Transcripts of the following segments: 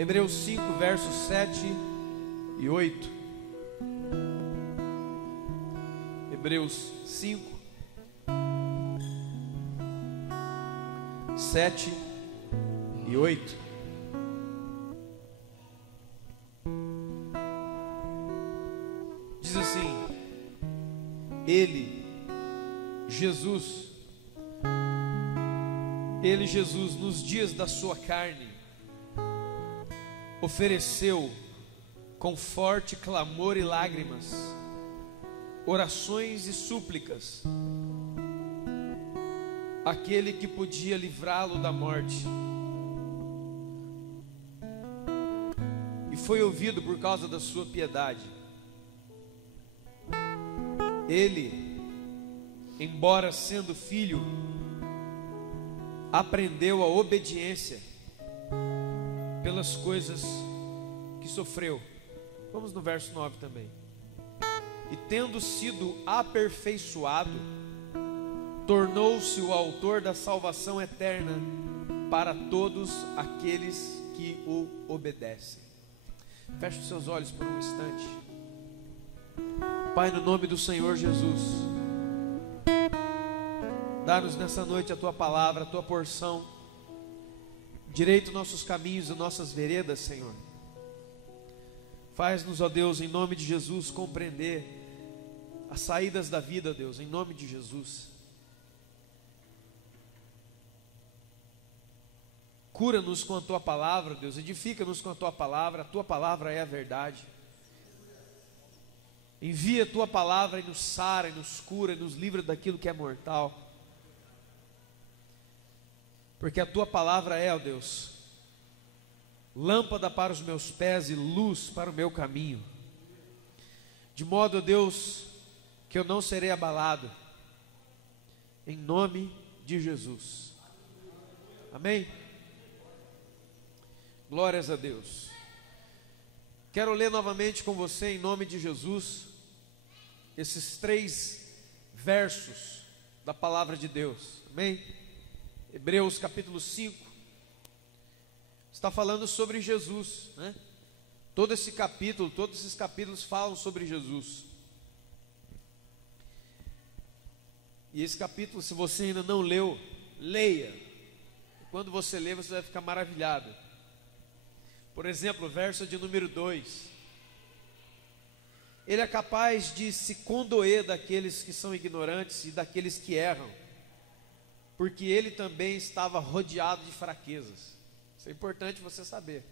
Hebreus 5, versos 7 e 8. Hebreus 5, 7 e 8. Diz assim: Ele, Jesus, nos dias da sua carne, ofereceu com forte clamor e lágrimas, orações e súplicas, aquele que podia livrá-lo da morte, e foi ouvido por causa da sua piedade. Ele, embora sendo filho, aprendeu a obediência pelas coisas que sofreu. Vamos no verso 9 também. E tendo sido aperfeiçoado, tornou-se o autor da salvação eterna para todos aqueles que o obedecem. Feche os seus olhos por um instante. Pai, no nome do Senhor Jesus, dá-nos nessa noite a Tua palavra, a Tua porção. Direito nossos caminhos e nossas veredas, Senhor. Faz-nos, ó Deus, em nome de Jesus, compreender as saídas da vida, Deus, em nome de Jesus. Cura-nos com a Tua palavra, Deus, edifica-nos com a Tua palavra é a verdade. Envia a Tua palavra e nos sara, e nos cura, e nos livra daquilo que é mortal. Porque a Tua palavra é, ó Deus, lâmpada para os meus pés e luz para o meu caminho. De modo, ó Deus, que eu não serei abalado, em nome de Jesus. Amém? Glórias a Deus. Quero ler novamente com você, em nome de Jesus, esses 3 versos da palavra de Deus. Amém? Hebreus capítulo 5 está falando sobre Jesus, né? Todos esses capítulos falam sobre Jesus. E esse capítulo, se você ainda não leu, leia. Quando você ler, você vai ficar maravilhado. Por exemplo, o verso de número 2. Ele é capaz de se condoer daqueles que são ignorantes e daqueles que erram, porque ele também estava rodeado de fraquezas. Isso é importante você saber,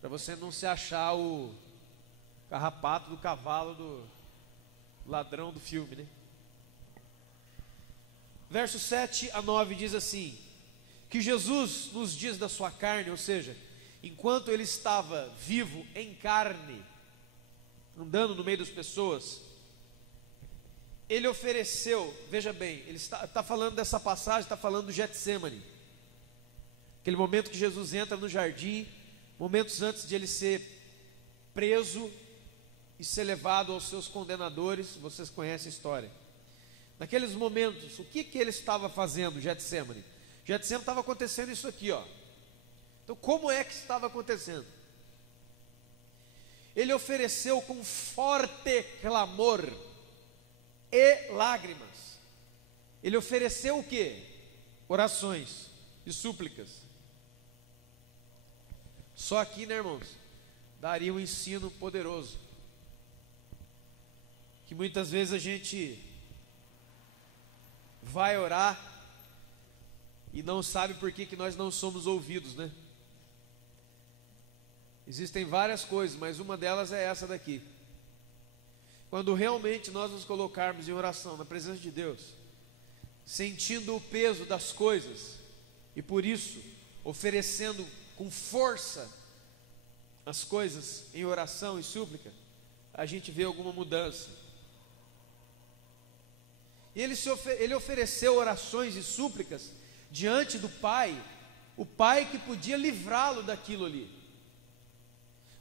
para você não se achar o carrapato do cavalo do ladrão do filme, né? Versos 7 a 9 diz assim: que Jesus, nos dias da sua carne, ou seja, enquanto ele estava vivo em carne, andando no meio das pessoas, ele ofereceu, veja bem, ele está falando dessa passagem, está falando do Getsêmani, aquele momento que Jesus entra no jardim, momentos antes de ele ser preso e ser levado aos seus condenadores. Vocês conhecem a história. Naqueles momentos, o que ele estava fazendo, Getsêmani? Getsêmani estava acontecendo isso aqui, ó. Então, como é que estava acontecendo? Ele ofereceu com forte clamor e lágrimas. Ele ofereceu o quê? Orações e súplicas. Só aqui, né, irmãos, daria um ensino poderoso, que muitas vezes a gente vai orar e não sabe por que nós não somos ouvidos, né? Existem várias coisas, mas uma delas é essa daqui. Quando realmente nós nos colocarmos em oração na presença de Deus, sentindo o peso das coisas, e por isso oferecendo com força as coisas em oração e súplica, a gente vê alguma mudança. E ele ofereceu orações e súplicas diante do Pai, o Pai que podia livrá-lo daquilo ali.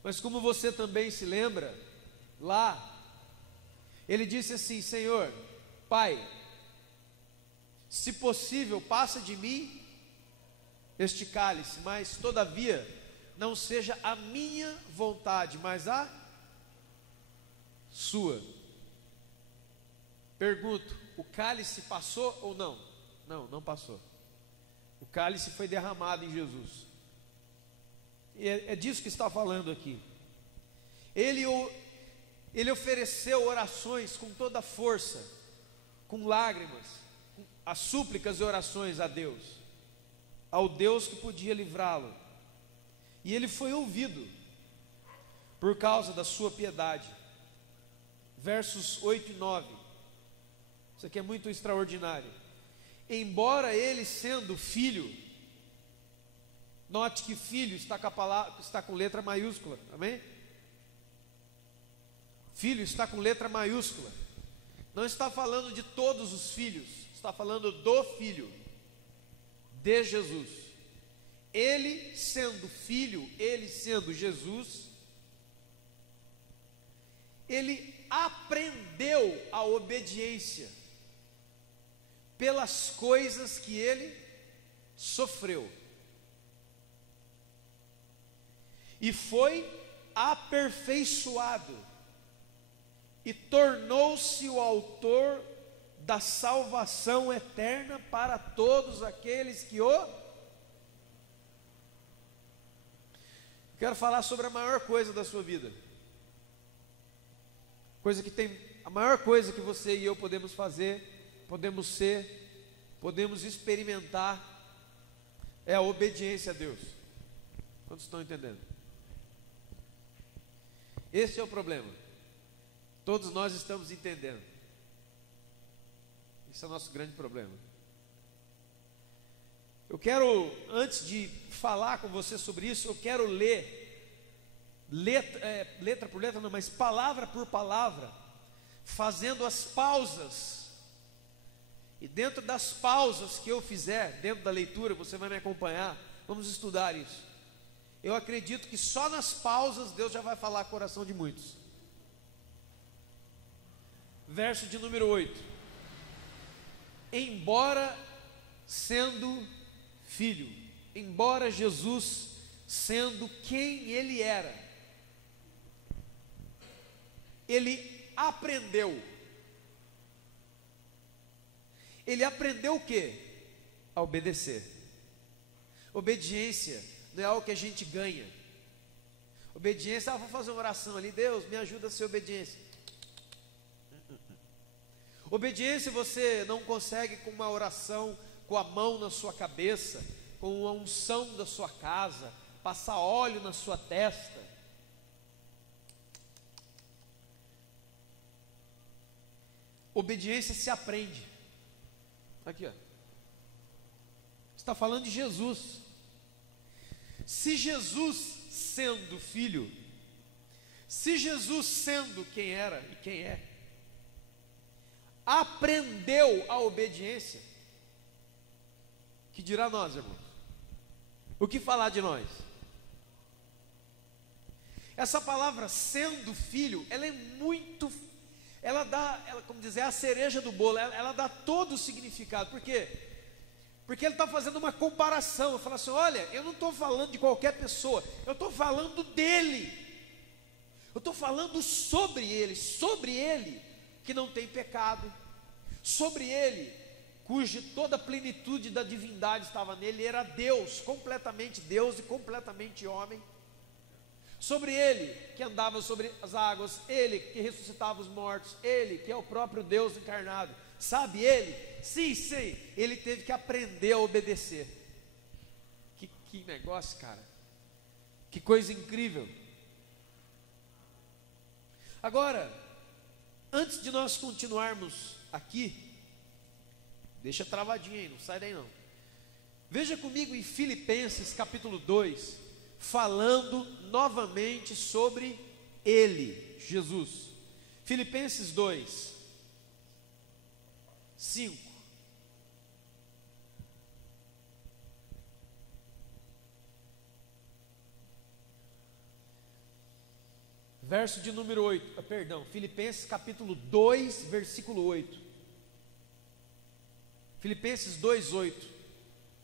Mas como você também se lembra, lá, ele disse assim: Senhor, Pai, se possível, passa de mim este cálice, mas todavia não seja a minha vontade, mas a sua. Pergunto, o cálice passou ou não? Não, não passou. O cálice foi derramado em Jesus. E é disso que está falando aqui. Ele ofereceu orações com toda a força, com lágrimas, com as súplicas e orações a Deus, ao Deus que podia livrá-lo. E ele foi ouvido por causa da sua piedade. Versos 8 e 9. Isso aqui é muito extraordinário. Embora ele sendo filho, note que filho está com a palavra, está com letra maiúscula, amém? Filho está com letra maiúscula. Não está falando de todos os filhos, está falando do Filho, de Jesus. Ele sendo filho, ele sendo Jesus, ele aprendeu a obediência pelas coisas que ele sofreu, e foi aperfeiçoado, e tornou-se o autor da salvação eterna para todos aqueles que o... Quero falar sobre a maior coisa da sua vida, a maior coisa que você e eu podemos fazer, podemos ser, podemos experimentar, é a obediência a Deus. Quantos estão entendendo? Esse é o problema. Todos nós estamos entendendo. Esse é o nosso grande problema. Eu quero, antes de falar com você sobre isso, eu quero ler, letra por letra não, mas palavra por palavra, fazendo as pausas. E dentro das pausas que eu fizer, dentro da leitura, você vai me acompanhar, vamos estudar isso. Eu acredito que só nas pausas Deus já vai falar com o coração de muitos. Verso de número 8. Embora sendo filho, embora Jesus sendo quem ele era, ele aprendeu. Ele aprendeu o quê? A obedecer. Obediência não é algo que a gente ganha. Obediência, vou fazer uma oração ali, Deus, me ajuda a ser obediência. Obediência você não consegue com uma oração, com a mão na sua cabeça, com a unção da sua casa, passar óleo na sua testa. Obediência se aprende. Aqui, ó. Está falando de Jesus. Se Jesus sendo filho, se Jesus sendo quem era e quem é, aprendeu a obediência, que dirá nós, irmãos? O que falar de nós? Essa palavra sendo filho, ela é muito, ela dá, como dizer, a cereja do bolo, ela dá todo o significado. Por quê? Porque ele está fazendo uma comparação. Ele fala assim: olha, eu não estou falando de qualquer pessoa, eu estou falando dele, eu estou falando sobre ele que não tem pecado, sobre ele cuja toda a plenitude da divindade estava nele. Ele era Deus, completamente Deus e completamente homem. Sobre ele que andava sobre as águas, ele que ressuscitava os mortos, ele que é o próprio Deus encarnado. Sabe ele? Sim, ele teve que aprender a obedecer. Que negócio, cara. Que coisa incrível. Agora, antes de nós continuarmos aqui, deixa travadinho aí, não sai daí não. Veja comigo em Filipenses capítulo 2, falando novamente sobre ele, Jesus. Filipenses 2, 5. Verso de número 8, Filipenses capítulo 2, versículo 8. Filipenses 2, 8.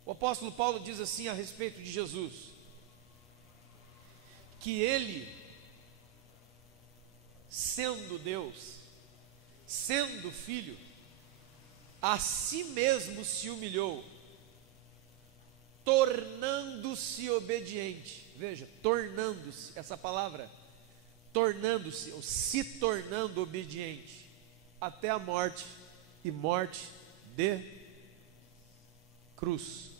O apóstolo Paulo diz assim a respeito de Jesus: que ele, sendo Deus, sendo Filho, a si mesmo se humilhou, tornando-se obediente. Veja, tornando-se, essa palavra, tornando-se, ou se tornando obediente, até a morte, e morte de cruz.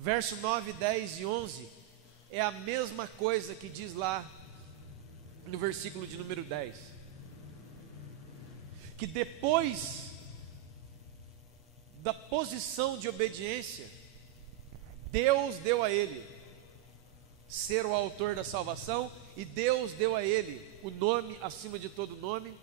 Verso 9, 10 e 11, é a mesma coisa que diz lá no versículo de número 10, que depois da posição de obediência, Deus deu a ele ser o autor da salvação, e Deus deu a ele o nome acima de todo nome,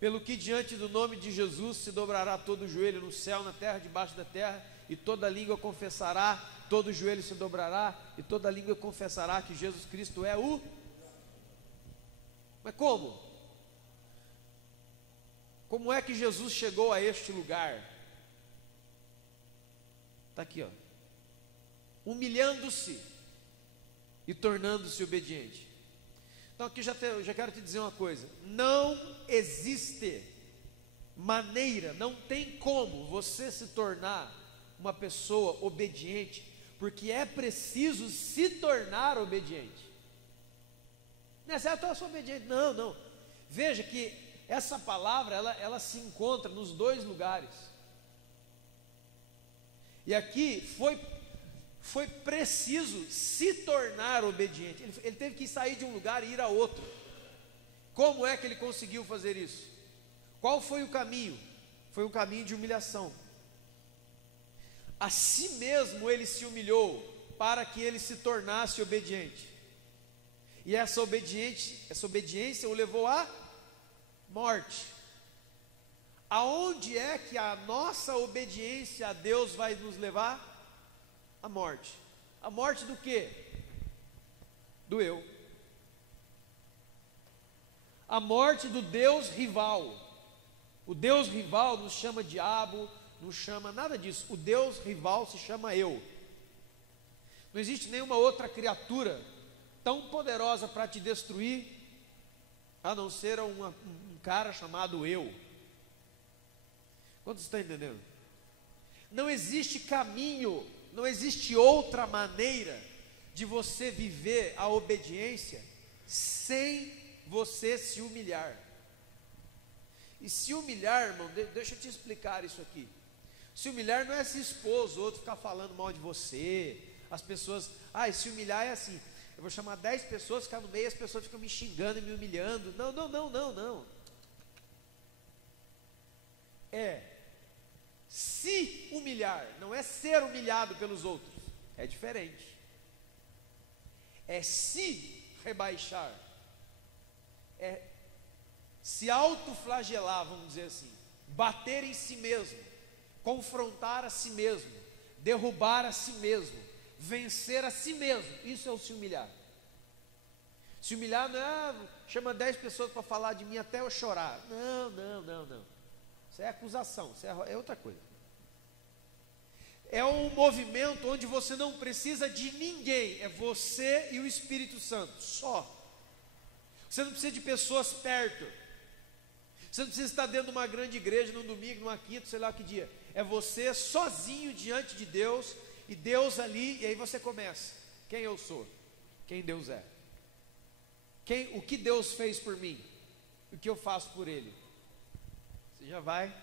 pelo que diante do nome de Jesus se dobrará todo o joelho no céu, na terra, debaixo da terra, e toda língua confessará, todo joelho se dobrará, e toda língua confessará que Jesus Cristo é o... Mas como? Como é que Jesus chegou a este lugar? Está aqui, ó. Humilhando-se e tornando-se obediente. Então aqui já quero te dizer uma coisa: não existe maneira, não tem como você se tornar uma pessoa obediente, porque é preciso se tornar obediente. Não é certo, eu sou obediente. Não, não. Veja que essa palavra, ela se encontra nos dois lugares. E aqui foi preciso se tornar obediente. Ele teve que sair de um lugar e ir a outro. Como é que ele conseguiu fazer isso? Qual foi o caminho? Foi um caminho de humilhação. A si mesmo ele se humilhou para que ele se tornasse obediente. E essa obediência o levou à morte. Aonde é que a nossa obediência a Deus vai nos levar? A morte. A morte do quê? Do eu. A morte do Deus rival. O Deus rival nos chama diabo, não chama nada disso. O Deus rival se chama eu. Não existe nenhuma outra criatura tão poderosa para te destruir, a não ser um cara chamado eu. Quantos estão entendendo? Não existe caminho, não existe outra maneira de você viver a obediência sem você se humilhar. E se humilhar, irmão, deixa eu te explicar isso aqui. Se humilhar não é se expor, o outro ficar falando mal de você. As pessoas, se humilhar é assim: eu vou chamar 10 pessoas, ficar no meio, as pessoas ficam me xingando e me humilhando. Não, não, não, não, não. É se humilhar, não é ser humilhado pelos outros. É diferente. É se rebaixar. É se autoflagelar, vamos dizer assim. Bater em si mesmo. Confrontar a si mesmo. Derrubar a si mesmo. Vencer a si mesmo. Isso é o se humilhar. Se humilhar não é chama 10 pessoas para falar de mim até eu chorar. Não, não, não, não. Isso é acusação, isso é outra coisa. É um movimento onde você não precisa de ninguém. É você e o Espírito Santo, só. Você não precisa de pessoas perto. Você não precisa estar dentro de uma grande igreja, num domingo, numa quinta, sei lá que dia. É você sozinho diante de Deus, e Deus ali, e aí você começa. Quem eu sou? Quem Deus é? O que Deus fez por mim? O que eu faço por Ele? Você já vai.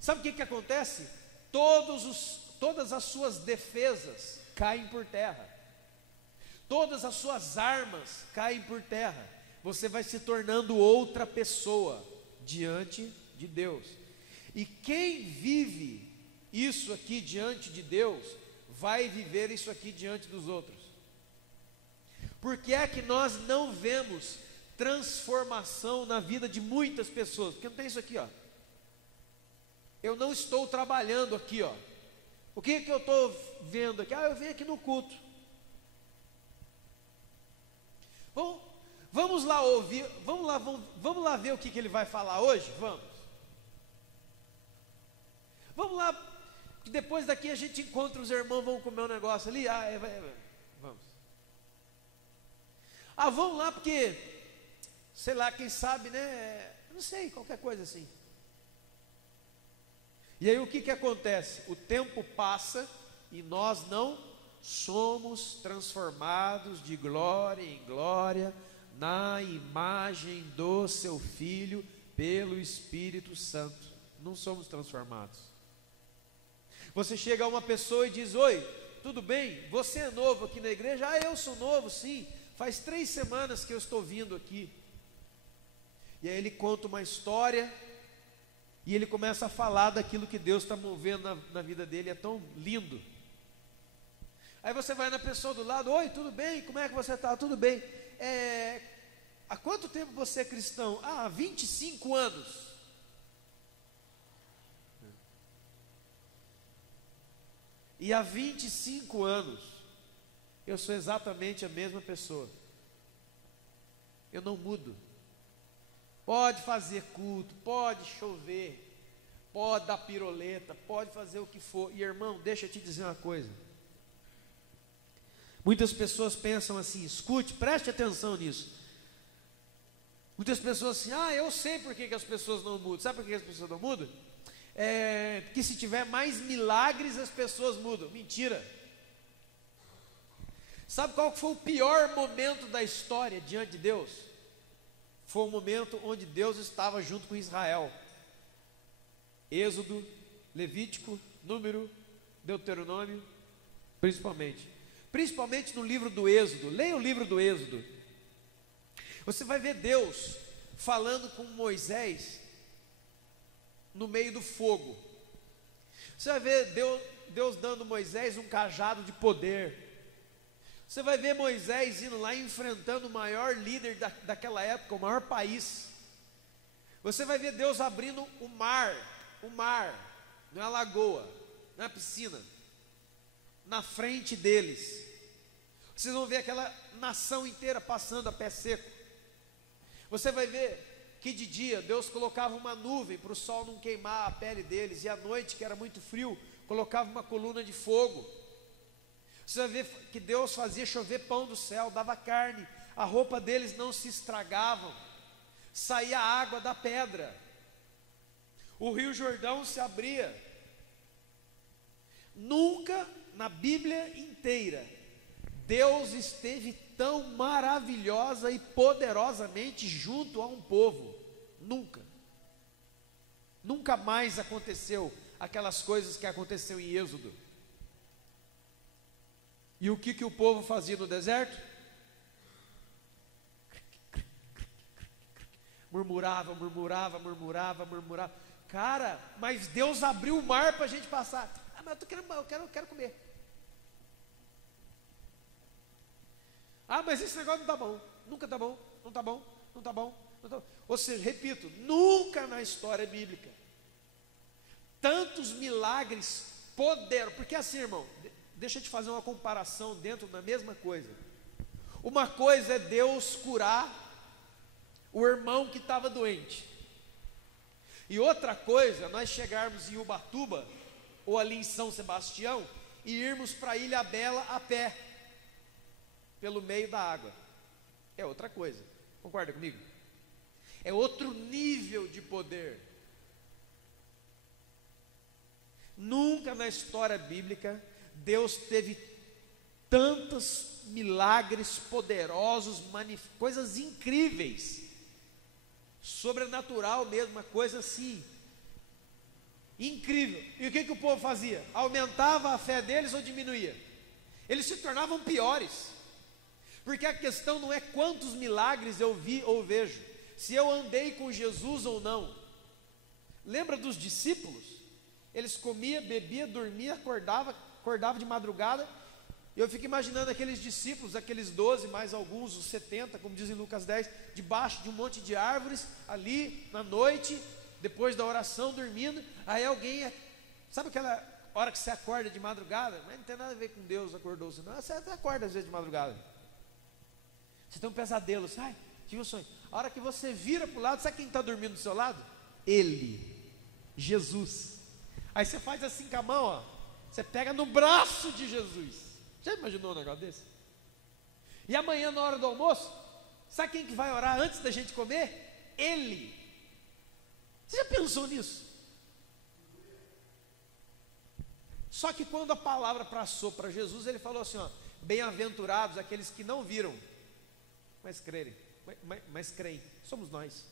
Sabe o que acontece? Todas as suas defesas caem por terra. Todas as suas armas caem por terra. Você vai se tornando outra pessoa diante de Deus. E quem vive isso aqui diante de Deus, vai viver isso aqui diante dos outros. Por que é que nós não vemos transformação na vida de muitas pessoas? Porque não tem isso aqui, ó. Eu não estou trabalhando aqui, ó. O que eu estou vendo aqui? Eu vim aqui no culto. Vamos lá ouvir, vamos lá ver o que ele vai falar hoje? Vamos Vamos lá, que depois daqui a gente encontra os irmãos, vamos comer um negócio ali. Vamos. Vamos lá porque, sei lá, quem sabe, né? Não sei, qualquer coisa assim. E aí o que acontece? O tempo passa e nós não somos transformados de glória em glória na imagem do seu Filho pelo Espírito Santo. Não somos transformados. Você chega a uma pessoa e diz: oi, tudo bem? Você é novo aqui na igreja? Eu sou novo, sim. Faz 3 semanas que eu estou vindo aqui. E aí ele conta uma história e ele começa a falar daquilo que Deus está movendo na vida dele. É tão lindo. Aí você vai na pessoa do lado: oi, tudo bem? Como é que você está? Tudo bem. Há quanto tempo você é cristão? 25 anos. E há 25 anos eu sou exatamente a mesma pessoa. Eu não mudo. Pode fazer culto, pode chover, pode dar piroleta, pode fazer o que for. E irmão, deixa eu te dizer uma coisa. Muitas pessoas pensam assim, escute, preste atenção nisso. Muitas pessoas assim: eu sei por que as pessoas não mudam. Sabe por que as pessoas não mudam? Porque se tiver mais milagres as pessoas mudam. Mentira. Sabe qual foi o pior momento da história diante de Deus? Foi o momento onde Deus estava junto com Israel. Êxodo, Levítico, Número, Deuteronômio, principalmente no livro do Êxodo. Leia o livro do Êxodo. Você vai ver Deus falando com Moisés no meio do fogo. Você vai ver Deus dando a Moisés um cajado de poder. Você vai ver Moisés indo lá enfrentando o maior líder daquela época, o maior país. Você vai ver Deus abrindo o mar, não é a lagoa, não é a piscina, na frente deles. Vocês vão ver aquela nação inteira passando a pé seco. Você vai ver que de dia Deus colocava uma nuvem para o sol não queimar a pele deles, e à noite, que era muito frio, colocava uma coluna de fogo. Você vai ver que Deus fazia chover pão do céu, dava carne, a roupa deles não se estragavam, saía água da pedra, o rio Jordão se abria. Nunca na Bíblia inteira Deus esteve tão maravilhosa e poderosamente junto a um povo. Nunca mais aconteceu aquelas coisas que aconteceu em Êxodo. E o que o povo fazia no deserto? Murmurava. Cara, mas Deus abriu o mar para a gente passar. Mas eu quero comer. Mas esse negócio não está bom. Nunca está bom. Não está bom. Ou seja, repito, nunca na história bíblica tantos milagres poderosos. Porque assim, irmão, deixa eu te fazer uma comparação dentro da mesma coisa. Uma coisa é Deus curar o irmão que estava doente, e outra coisa, nós chegarmos em Ubatuba ou ali em São Sebastião e irmos para Ilha Bela a pé pelo meio da água. É outra coisa, concorda comigo? É outro nível de poder. Nunca na história bíblica Deus teve tantos milagres poderosos, coisas incríveis, sobrenatural mesmo, uma coisa assim, incrível. E o que o povo fazia? Aumentava a fé deles ou diminuía? Eles se tornavam piores, porque a questão não é quantos milagres eu vi ou vejo, se eu andei com Jesus ou não. Lembra dos discípulos? Eles comiam, bebiam, dormiam, acordava de madrugada. Eu fico imaginando aqueles discípulos, aqueles 12, mais alguns, os 70, como diz em Lucas 10, debaixo de um monte de árvores, ali na noite, depois da oração, dormindo. Aí alguém, sabe aquela hora que você acorda de madrugada? Mas não tem nada a ver com Deus, acordou você não, você acorda às vezes de madrugada, você tem um pesadelo, sai, tive um sonho. A hora que você vira para o lado, sabe quem está dormindo do seu lado? Ele, Jesus. Aí você faz assim com a mão, ó. Você pega no braço de Jesus. Já imaginou um negócio desse? E amanhã na hora do almoço, sabe quem que vai orar antes da gente comer? Ele. Você já pensou nisso? Só que quando a palavra passou para Jesus, ele falou assim, ó: bem-aventurados aqueles que não viram, mas crerem, mas creem. Somos nós.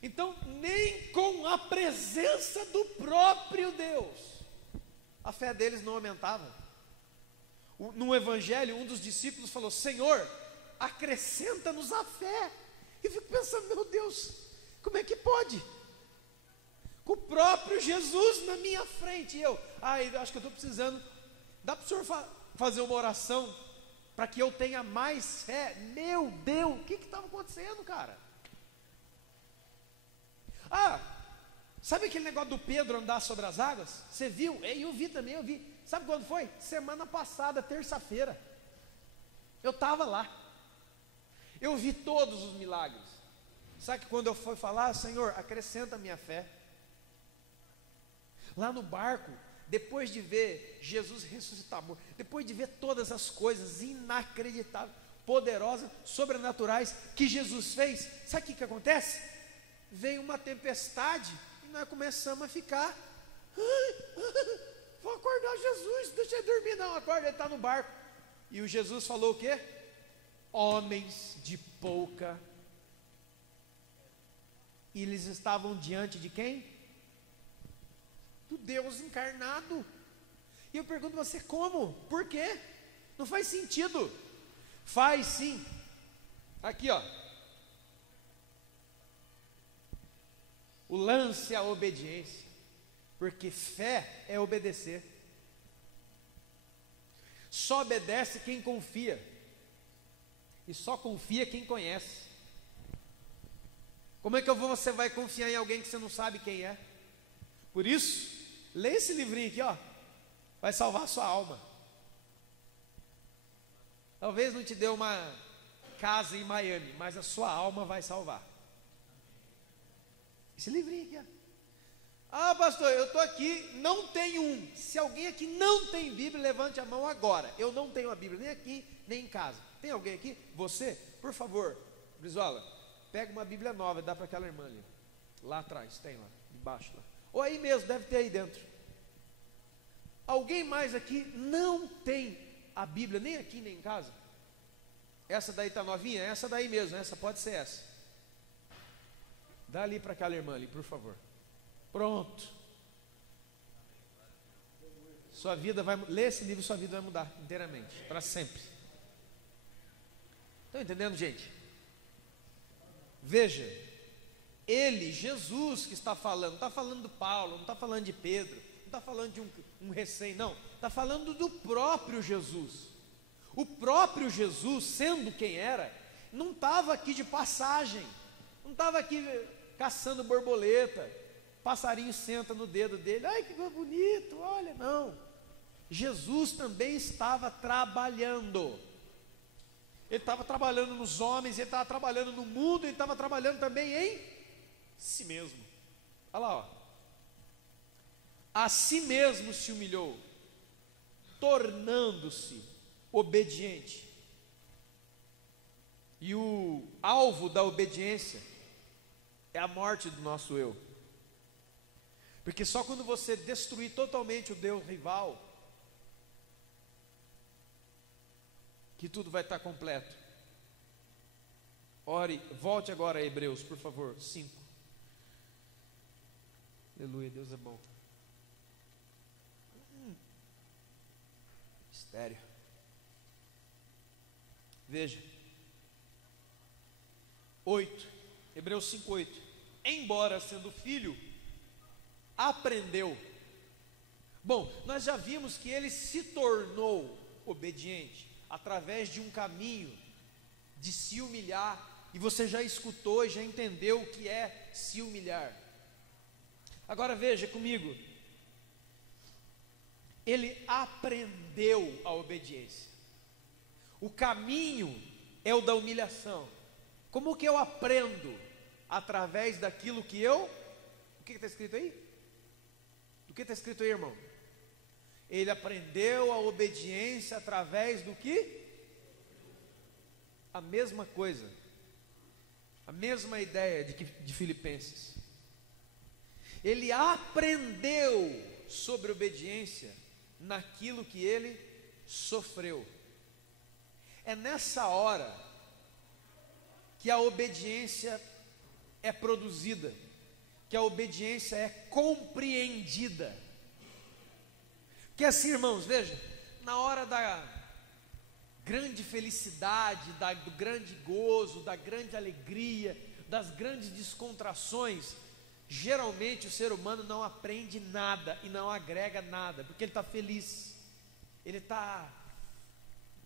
Então, nem com a presença do próprio Deus, a fé deles não aumentava. No evangelho, um dos discípulos falou: Senhor, acrescenta-nos a fé. E eu fico pensando, meu Deus, como é que pode? Com o próprio Jesus na minha frente. E eu acho que eu estou precisando. Dá para o senhor fazer uma oração para que eu tenha mais fé? Meu Deus, o que estava acontecendo, cara? Sabe aquele negócio do Pedro andar sobre as águas? Você viu? Eu vi também, eu vi. Sabe quando foi? Semana passada, terça-feira. Eu estava lá. Eu vi todos os milagres. Sabe que quando eu fui falar, Senhor, acrescenta a minha fé. Lá no barco, depois de ver Jesus ressuscitar morto, depois de ver todas as coisas inacreditáveis, poderosas, sobrenaturais que Jesus fez, sabe o que acontece? Veio uma tempestade e nós começamos a ficar: vou acordar Jesus, deixa ele dormir. Não, acorda, ele está no barco. E o Jesus falou o quê? Homens de pouca. E eles estavam diante de quem? Do Deus encarnado. E eu pergunto a você, como? Por quê? Não faz sentido. Faz sim. Aqui ó, o lance é a obediência, porque fé é obedecer. Só obedece quem confia, e só confia quem conhece. Como é que você vai confiar em alguém que você não sabe quem é? Por isso, lê esse livrinho aqui, ó, vai salvar a sua alma. Talvez não te dê uma casa em Miami, mas a sua alma vai salvar. Esse livrinho aqui, ó. Pastor, eu estou aqui, não tenho um. Se alguém aqui não tem Bíblia, levante a mão agora. Eu não tenho a Bíblia, nem aqui, nem em casa. Tem alguém aqui? Você? Por favor, Brizola, pega uma Bíblia nova e dá para aquela irmã ali. Lá atrás, tem lá, embaixo lá. Ou aí mesmo, deve ter aí dentro. Alguém mais aqui não tem a Bíblia, nem aqui, nem em casa? Essa daí está novinha? Essa daí mesmo, essa pode ser essa. Dá ali para aquela irmã ali, por favor. Pronto. Sua vida vai, lê esse livro, sua vida vai mudar inteiramente, para sempre. Estão entendendo, gente? Veja, ele, Jesus que está falando, não está falando do Paulo, não está falando de Pedro, não está falando de um recém, não, está falando do próprio Jesus. O próprio Jesus, sendo quem era, não estava aqui de passagem, não estava aqui caçando borboleta, passarinho senta no dedo dele, ai que bonito, olha, não. Jesus também estava trabalhando. Ele estava trabalhando nos homens, ele estava trabalhando no mundo, ele estava trabalhando também em si mesmo. Olha lá, ó. A si mesmo se humilhou, tornando-se obediente. E o alvo da obediência é a morte do nosso eu. Porque só quando você destruir totalmente o Deus rival, que tudo vai estar completo. Ore, volte agora a Hebreus, por favor, 5. Aleluia, Deus é bom. Mistério. Veja. 8. Hebreus 5, 8. Embora sendo filho, aprendeu. Bom, nós já vimos que ele se tornou obediente através de um caminho de se humilhar, e você já escutou e já entendeu o que é se humilhar. Agora veja comigo, ele aprendeu a obediência. O caminho é o da humilhação. Como que eu aprendo? através daquilo que eu... O que está escrito aí? O que está escrito aí, irmão? Ele aprendeu a obediência através do que? A mesma coisa, a mesma ideia de Filipenses. Ele aprendeu sobre obediência naquilo que ele sofreu. É nessa hora que a obediência é produzida, que a obediência é compreendida. Que assim, irmãos, veja, na hora da grande felicidade, do grande gozo, da grande alegria, das grandes descontrações, geralmente o ser humano não aprende nada e não agrega nada, porque ele está feliz, ele está...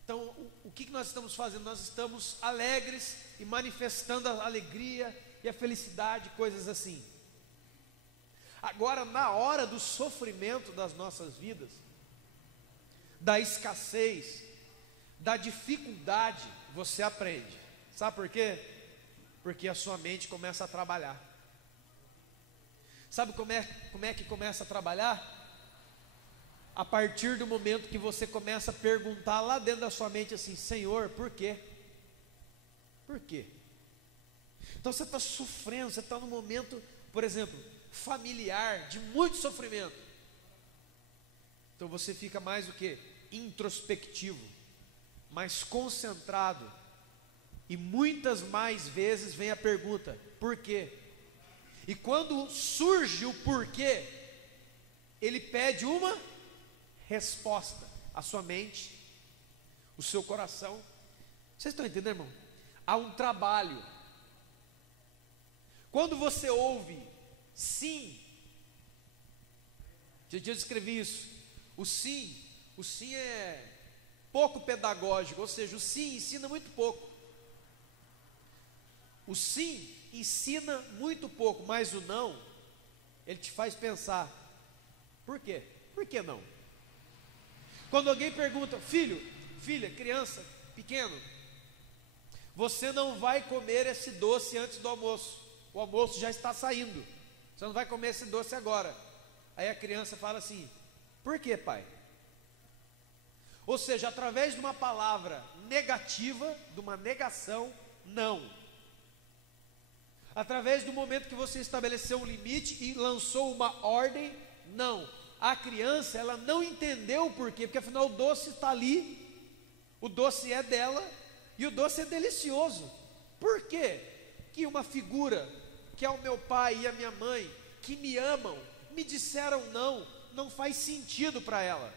Então, o que nós estamos fazendo? Nós estamos alegres e manifestando a alegria e a felicidade, coisas assim. Agora, na hora do sofrimento das nossas vidas, da escassez, da dificuldade, você aprende. Sabe por quê? Porque a sua mente começa a trabalhar. Sabe como é que começa a trabalhar? A partir do momento que você começa a perguntar lá dentro da sua mente assim: Senhor, por quê? Por quê? Então você está sofrendo, você está num momento, por exemplo, familiar, de muito sofrimento. Então você fica mais o quê? Introspectivo, mais concentrado. E muitas mais vezes vem a pergunta: por quê? E quando surge o porquê, ele pede uma resposta. A sua mente, o seu coração. Vocês estão entendendo, irmão? Há um trabalho. Quando você ouve sim, eu escrevi isso. O sim é pouco pedagógico, ou seja, o sim ensina muito pouco. O sim ensina muito pouco, mas o não, ele te faz pensar. Por quê? Por que não? Quando alguém pergunta: filho, filha, criança, pequeno, você não vai comer esse doce antes do almoço, o almoço já está saindo, você não vai comer esse doce agora. Aí a criança fala assim: por que, pai? Ou seja, através de uma palavra negativa, de uma negação, não. Através do momento que você estabeleceu um limite e lançou uma ordem, não. A criança, ela não entendeu o porquê, porque afinal o doce está ali, o doce é dela, e o doce é delicioso. Por quê? Que uma figura, que é o meu pai e a minha mãe, que me amam, me disseram não, não faz sentido para ela.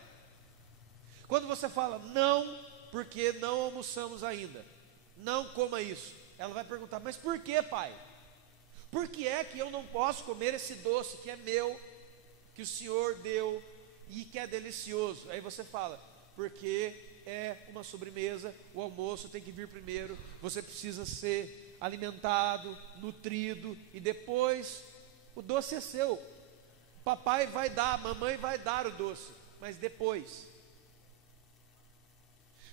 Quando você fala não, porque não almoçamos ainda, não coma isso, ela vai perguntar: mas por que, pai? Por que é que eu não posso comer esse doce que é meu, que o Senhor deu e que é delicioso? Aí você fala: porque é uma sobremesa, o almoço tem que vir primeiro, você precisa ser alimentado, nutrido, e depois o doce é seu. Papai vai dar, mamãe vai dar o doce, mas depois.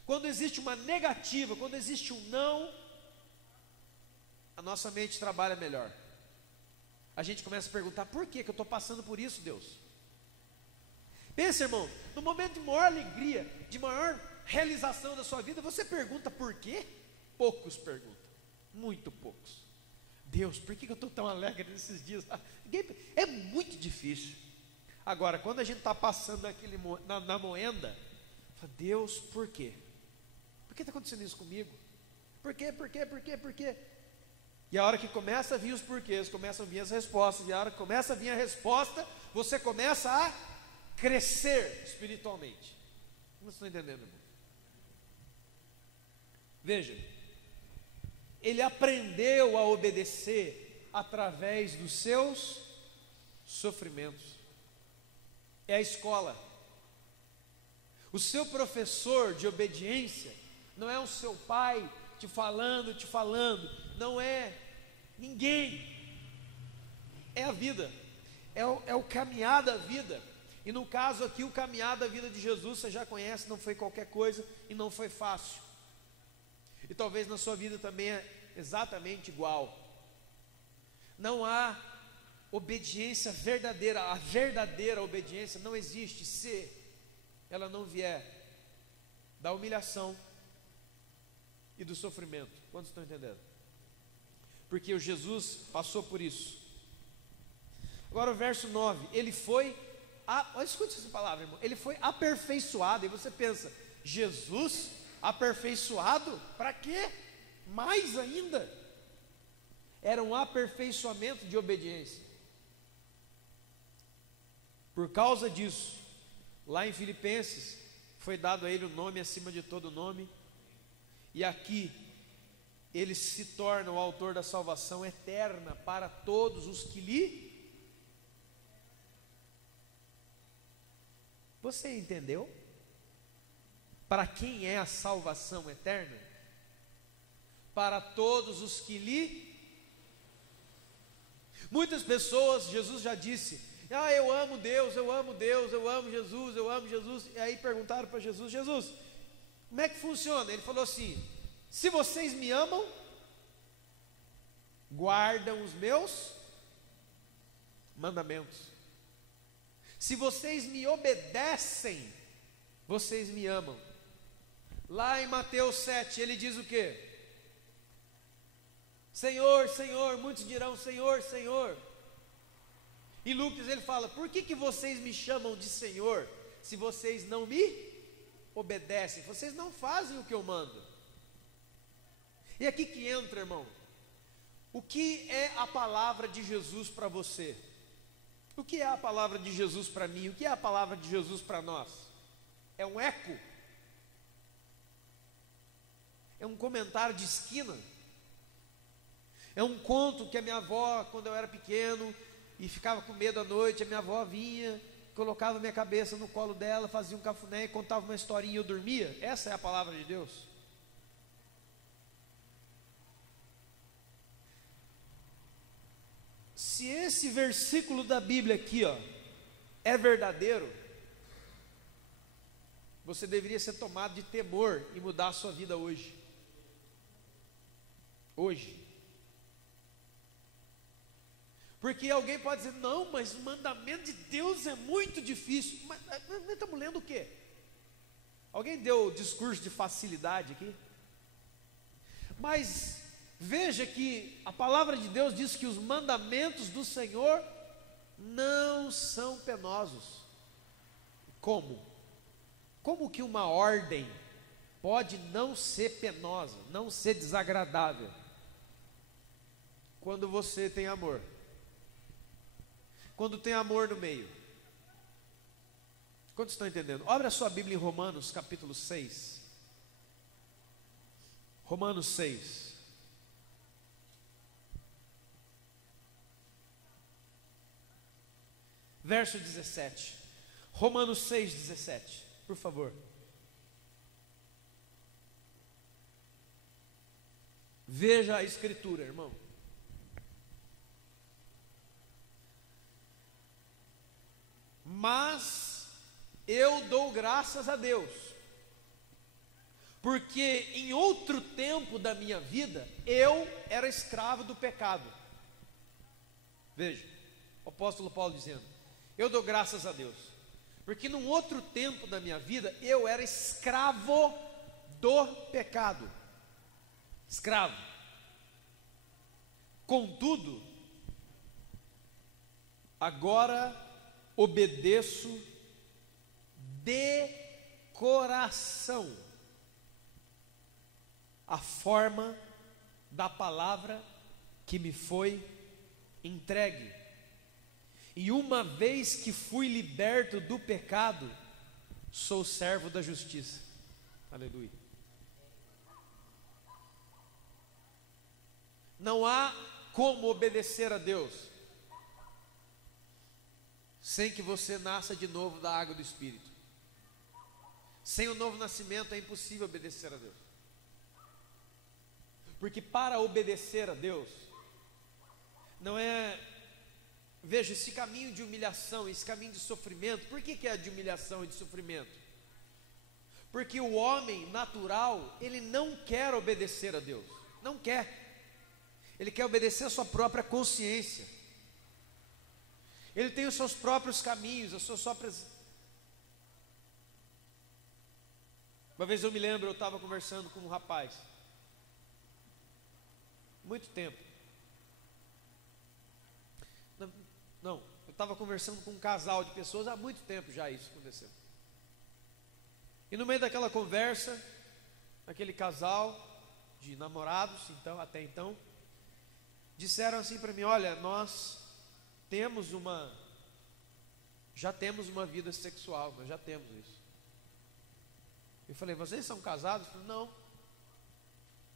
Quando existe uma negativa, quando existe um não, a nossa mente trabalha melhor. A gente começa a perguntar: por que eu estou passando por isso, Deus? Pensa, irmão, no momento de maior alegria, de maior realização da sua vida, você pergunta por quê? Poucos perguntam, muito poucos. Deus, por que eu estou tão alegre nesses dias? É muito difícil. Agora, quando a gente está passando na moenda, fala: Deus, por quê? Por que está acontecendo isso comigo? Por quê? E a hora que começa a vir os porquês, começam a vir as respostas, e a hora que começa a vir a resposta, você começa a crescer espiritualmente. Não estou entendendo, irmão? Veja, ele aprendeu a obedecer através dos seus sofrimentos. É a escola. O seu professor de obediência não é o seu pai te falando, não é ninguém, é a vida, é o caminhar da vida. E no caso aqui, o caminhar da vida de Jesus, você já conhece, não foi qualquer coisa e não foi fácil. E talvez na sua vida também é exatamente igual. Não há obediência verdadeira. A verdadeira obediência não existe se ela não vier da humilhação e do sofrimento. Quantos estão entendendo? Porque o Jesus passou por isso. Agora o verso 9, ele foi, escute essa palavra, irmão, ele foi aperfeiçoado. E você pensa, Jesus aperfeiçoado? Para quê? Mais ainda, era um aperfeiçoamento de obediência. Por causa disso, lá em Filipenses, foi dado a ele o nome acima de todo nome, e aqui, ele se torna o autor da salvação eterna para todos os que lhe... Você entendeu? Para quem é a salvação eterna? Para todos os que lhe... Muitas pessoas, Jesus já disse, eu amo Deus, eu amo Deus, eu amo Jesus, eu amo Jesus. E aí perguntaram para Jesus, Jesus, como é que funciona? Ele falou assim, se vocês me amam, guardam os meus mandamentos. Se vocês me obedecem, vocês me amam. Lá em Mateus 7, ele diz o quê? Senhor, Senhor, muitos dirão Senhor, Senhor. Em Lucas ele fala, por que vocês me chamam de Senhor, se vocês não me obedecem? Vocês não fazem o que eu mando. E aqui que entra, irmão, o que é a palavra de Jesus para você? O que é a palavra de Jesus para mim? O que é a palavra de Jesus para nós? É um eco? É um comentário de esquina? É um conto que a minha avó, quando eu era pequeno e ficava com medo à noite, a minha avó vinha, colocava minha cabeça no colo dela, fazia um cafuné e contava uma historinha e eu dormia? Essa é a palavra de Deus? Se esse versículo da Bíblia aqui, é verdadeiro, você deveria ser tomado de temor e mudar a sua vida hoje. Hoje. Porque alguém pode dizer, não, mas o mandamento de Deus é muito difícil. Mas nós estamos lendo o quê? Alguém deu discurso de facilidade aqui? Mas veja que a palavra de Deus diz que os mandamentos do Senhor não são penosos. Como? Como que uma ordem pode não ser penosa, não ser desagradável? Quando você tem amor. Quando tem amor no meio. Quantos estão entendendo? Abre a sua Bíblia em Romanos capítulo 6. Romanos 6. Verso 17. Romanos 6, 17. Por favor. Veja a escritura, irmão. Mas eu dou graças a Deus, porque em outro tempo da minha vida, eu era escravo do pecado. Veja, o apóstolo Paulo dizendo, eu dou graças a Deus, porque num outro tempo da minha vida, eu era escravo do pecado. Escravo. Contudo, agora obedeço de coração a forma da palavra que me foi entregue. E uma vez que fui liberto do pecado, sou servo da justiça. Aleluia. Não há como obedecer a Deus sem que você nasça de novo da água do Espírito. Sem o novo nascimento é impossível obedecer a Deus. Porque para obedecer a Deus, não é... Veja, esse caminho de humilhação, esse caminho de sofrimento, por que é de humilhação e de sofrimento? Porque o homem natural, ele não quer obedecer a Deus. Não quer. ele quer obedecer a sua própria consciência, ele tem os seus próprios caminhos, as suas próprias. Uma vez eu me lembro, eu estava conversando com um rapaz, muito tempo, não, eu estava conversando com um casal de pessoas, há muito tempo já isso aconteceu, e no meio daquela conversa, aquele casal de namorados, então, até então, disseram assim para mim: olha, nós já temos uma vida sexual, nós já temos isso. Eu falei: vocês são casados? Eu falei: não,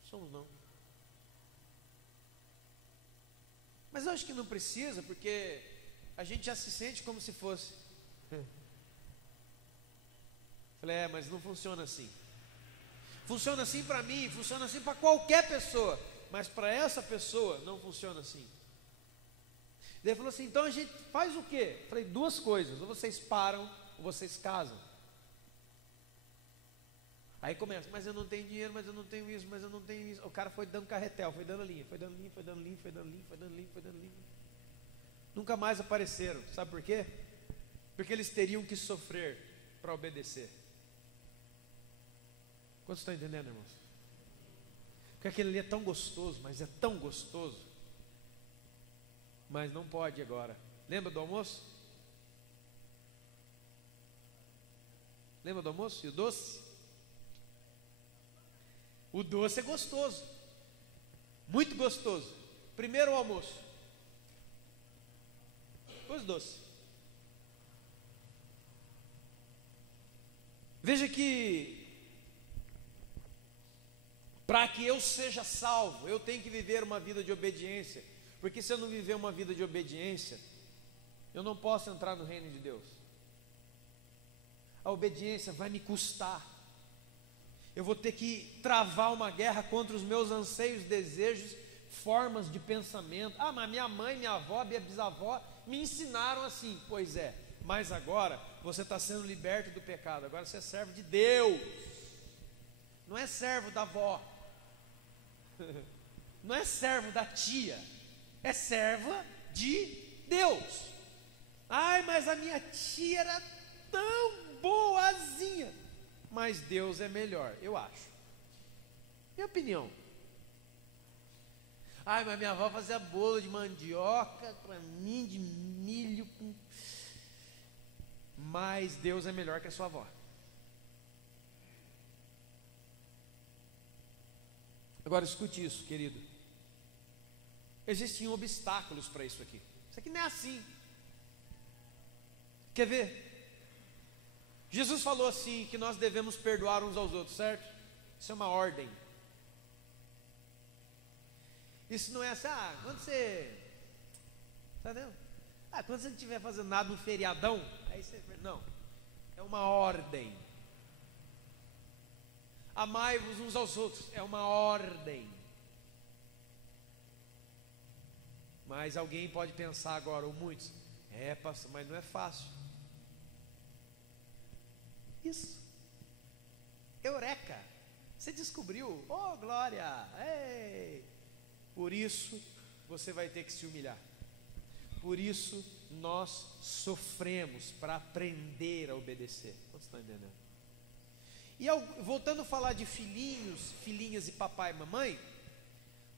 somos não. Mas eu acho que não precisa, porque a gente já se sente como se fosse. Falei: mas não funciona assim. Funciona assim para mim, funciona assim para qualquer pessoa, mas para essa pessoa não funciona assim. Daí ele falou assim: então a gente faz o quê? Eu falei: duas coisas, ou vocês param, ou vocês casam. Aí começa: mas eu não tenho dinheiro, mas eu não tenho isso, mas eu não tenho isso. O cara foi dando carretel, foi dando linha, foi dando linha, foi dando linha, foi dando linha, foi dando linha, foi dando linha. Nunca mais apareceram, sabe por quê? Porque eles teriam que sofrer para obedecer. Quantos estão entendendo, irmãos? Porque aquele ali é tão gostoso, mas é tão gostoso, mas não pode agora. Lembra do almoço? Lembra do almoço? E o doce? O doce é gostoso, muito gostoso. Primeiro o almoço, depois o doce. Veja que para que eu seja salvo, eu tenho que viver uma vida de obediência, porque se eu não viver uma vida de obediência, eu não posso entrar no reino de Deus. A obediência vai me custar, eu vou ter que travar uma guerra contra os meus anseios, desejos, formas de pensamento. Ah, mas minha mãe, minha avó, minha bisavó me ensinaram assim. Pois é, mas agora você está sendo liberto do pecado, agora você é servo de Deus, não é servo da avó, não é servo da tia, é serva de Deus. Ai, mas a minha tia era tão boazinha. Mas Deus é melhor, eu acho. Minha opinião. Ai, mas minha avó fazia bolo de mandioca para mim, de milho. Mas Deus é melhor que a sua avó. Agora escute isso, querido. Existiam obstáculos para isso aqui. Isso aqui não é assim. Quer ver? Jesus falou assim, que nós devemos perdoar uns aos outros, certo? Isso é uma ordem. Isso não é assim: quando você, tá vendo? Quando você não estiver fazendo nada no feriadão, aí você, não, é uma ordem. Amai-vos uns aos outros, é uma ordem. Mas alguém pode pensar agora, ou muitos: pastor, mas não é fácil. Isso, eureka, você descobriu, oh glória, ei. Por isso você vai ter que se humilhar, por isso nós sofremos para aprender a obedecer. Você está entendendo? E voltando a falar de filhinhos, filhinhas e papai e mamãe,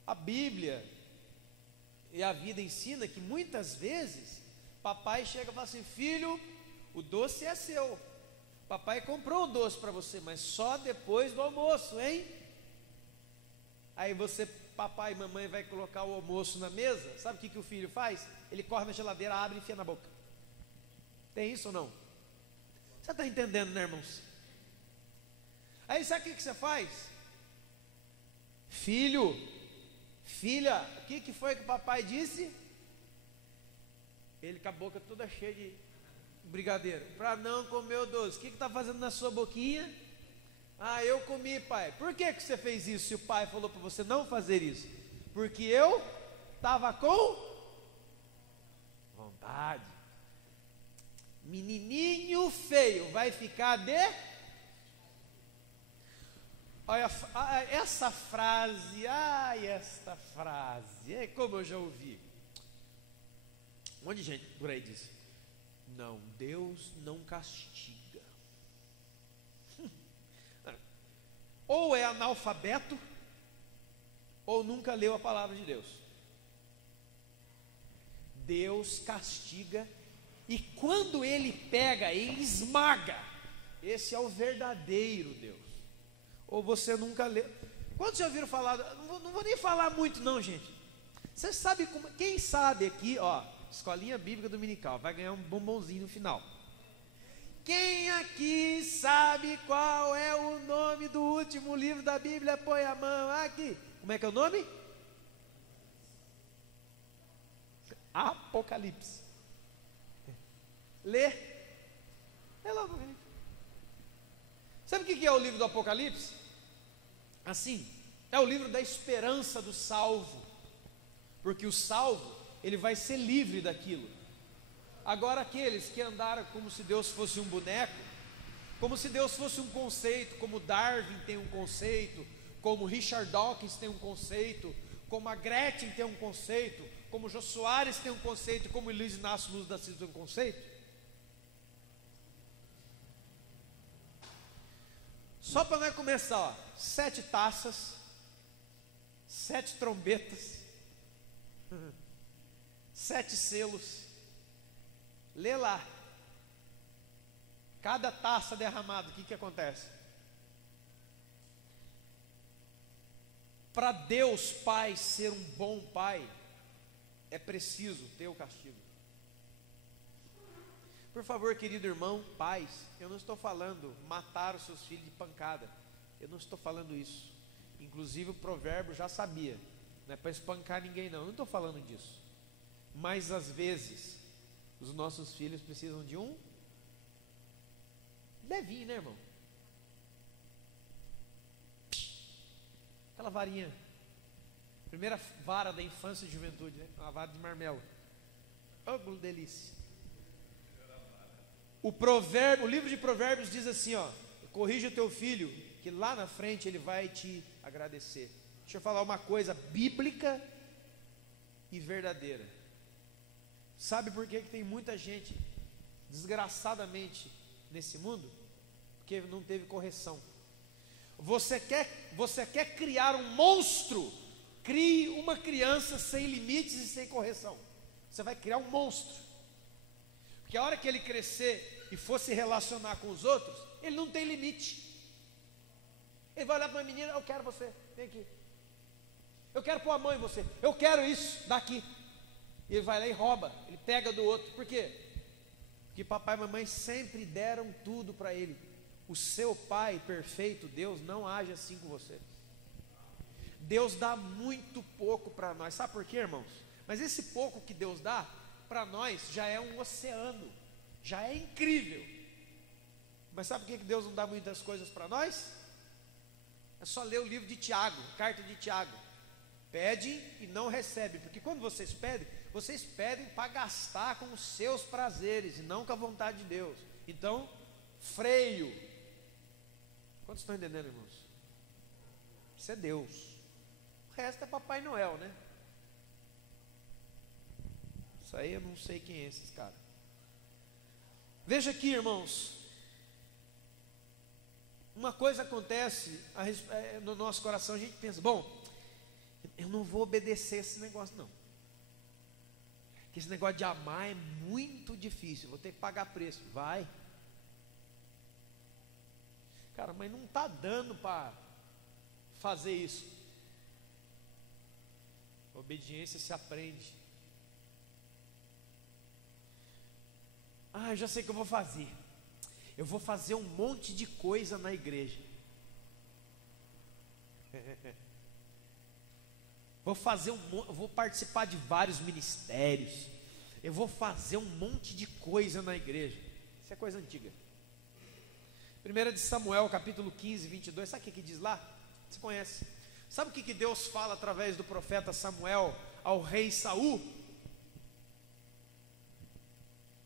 a Bíblia e a vida ensina que muitas vezes papai chega e fala assim: filho, o doce é seu. Papai comprou o doce para você, mas só depois do almoço, hein? Aí você, papai e mamãe, vai colocar o almoço na mesa. Sabe o que o filho faz? Ele corre na geladeira, abre e enfia na boca. Tem isso ou não? Você está entendendo, né, irmãos? Aí sabe o que você faz? Filho, filha, o que foi que o papai disse? Ele com a boca toda cheia de brigadeiro, para não comer o doce. O que está fazendo na sua boquinha? Eu comi, pai. Por que você fez isso se o pai falou para você não fazer isso? Porque eu estava com vontade. Menininho feio vai ficar de... Olha, essa frase, esta frase, é como eu já ouvi. Um monte de gente por aí diz: não, Deus não castiga. Ou é analfabeto, ou nunca leu a palavra de Deus. Deus castiga, e quando Ele pega, Ele esmaga. Esse é o verdadeiro Deus. Ou você nunca leu. Quantos já ouviram falar? Não vou nem falar muito não, gente. Você sabe como? Quem sabe aqui, ó, escolinha bíblica dominical, vai ganhar um bombonzinho no final. Quem aqui sabe qual é o nome do último livro da Bíblia? Põe a mão aqui. Como é que é o nome? Apocalipse. Lê. É lá, sabe o que é o livro do Apocalipse? Assim, é o livro da esperança do salvo. Porque o salvo, ele vai ser livre daquilo. Agora aqueles que andaram como se Deus fosse um boneco, como se Deus fosse um conceito, como Darwin tem um conceito, como Richard Dawkins tem um conceito, como a Gretchen tem um conceito, como Jô Soares tem um conceito, como Luiz Inácio Luz da Silva tem um conceito. Só para nós começar, ó, 7 taças, 7 trombetas, 7 selos. Lê lá. Cada taça derramada, o que acontece? Para Deus Pai ser um bom Pai, é preciso ter o castigo. Por favor, querido irmão, pais, eu não estou falando matar os seus filhos de pancada. Eu não estou falando isso. Inclusive o provérbio já sabia. Não é para espancar ninguém não. Eu não estou falando disso. Mas às vezes, os nossos filhos precisam de um levinho, né, irmão? Aquela varinha. Primeira vara da infância e juventude, né? Uma vara de marmelo. Oh, delícia. O livro de Provérbios diz assim, ó: corrija o teu filho, que lá na frente ele vai te agradecer. Deixa eu falar uma coisa bíblica e verdadeira. Sabe por que tem muita gente, desgraçadamente, nesse mundo? Porque não teve correção. Você quer criar um monstro? Crie uma criança sem limites e sem correção. Você vai criar um monstro. Porque a hora que ele crescer e for se relacionar com os outros, ele não tem limite. Ele vai olhar para uma menina: eu quero você, vem aqui. Eu quero pôr a mão em você, eu quero isso, daqui. E ele vai lá e rouba, ele pega do outro. Por quê? Porque papai e mamãe sempre deram tudo para ele. O seu pai perfeito, Deus, não age assim com você. Deus dá muito pouco para nós. Sabe por quê, irmãos? Mas esse pouco que Deus dá para nós já é um oceano, já é incrível. Mas sabe por que Deus não dá muitas coisas para nós? É só ler o livro de Tiago, carta de Tiago. Pede e não recebe, porque quando vocês pedem para gastar com os seus prazeres e não com a vontade de Deus. Então, freio. Quantos estão entendendo, irmãos? Isso é Deus. O resto é Papai Noel, né? Isso aí eu não sei quem é esses caras. Veja aqui, irmãos. Uma coisa acontece no nosso coração, a gente pensa: bom, eu não vou obedecer esse negócio não. Porque esse negócio de amar é muito difícil, vou ter que pagar preço. Vai. Cara, mas não está dando para fazer isso. A obediência se aprende. Eu já sei o que eu vou fazer. Eu vou fazer um monte de coisa na igreja. Vou participar de vários ministérios. Eu vou fazer um monte de coisa na igreja. Isso é coisa antiga. 1 de Samuel, capítulo 15, 22. Sabe o que diz lá? Você conhece. Sabe o que Deus fala através do profeta Samuel ao rei Saul?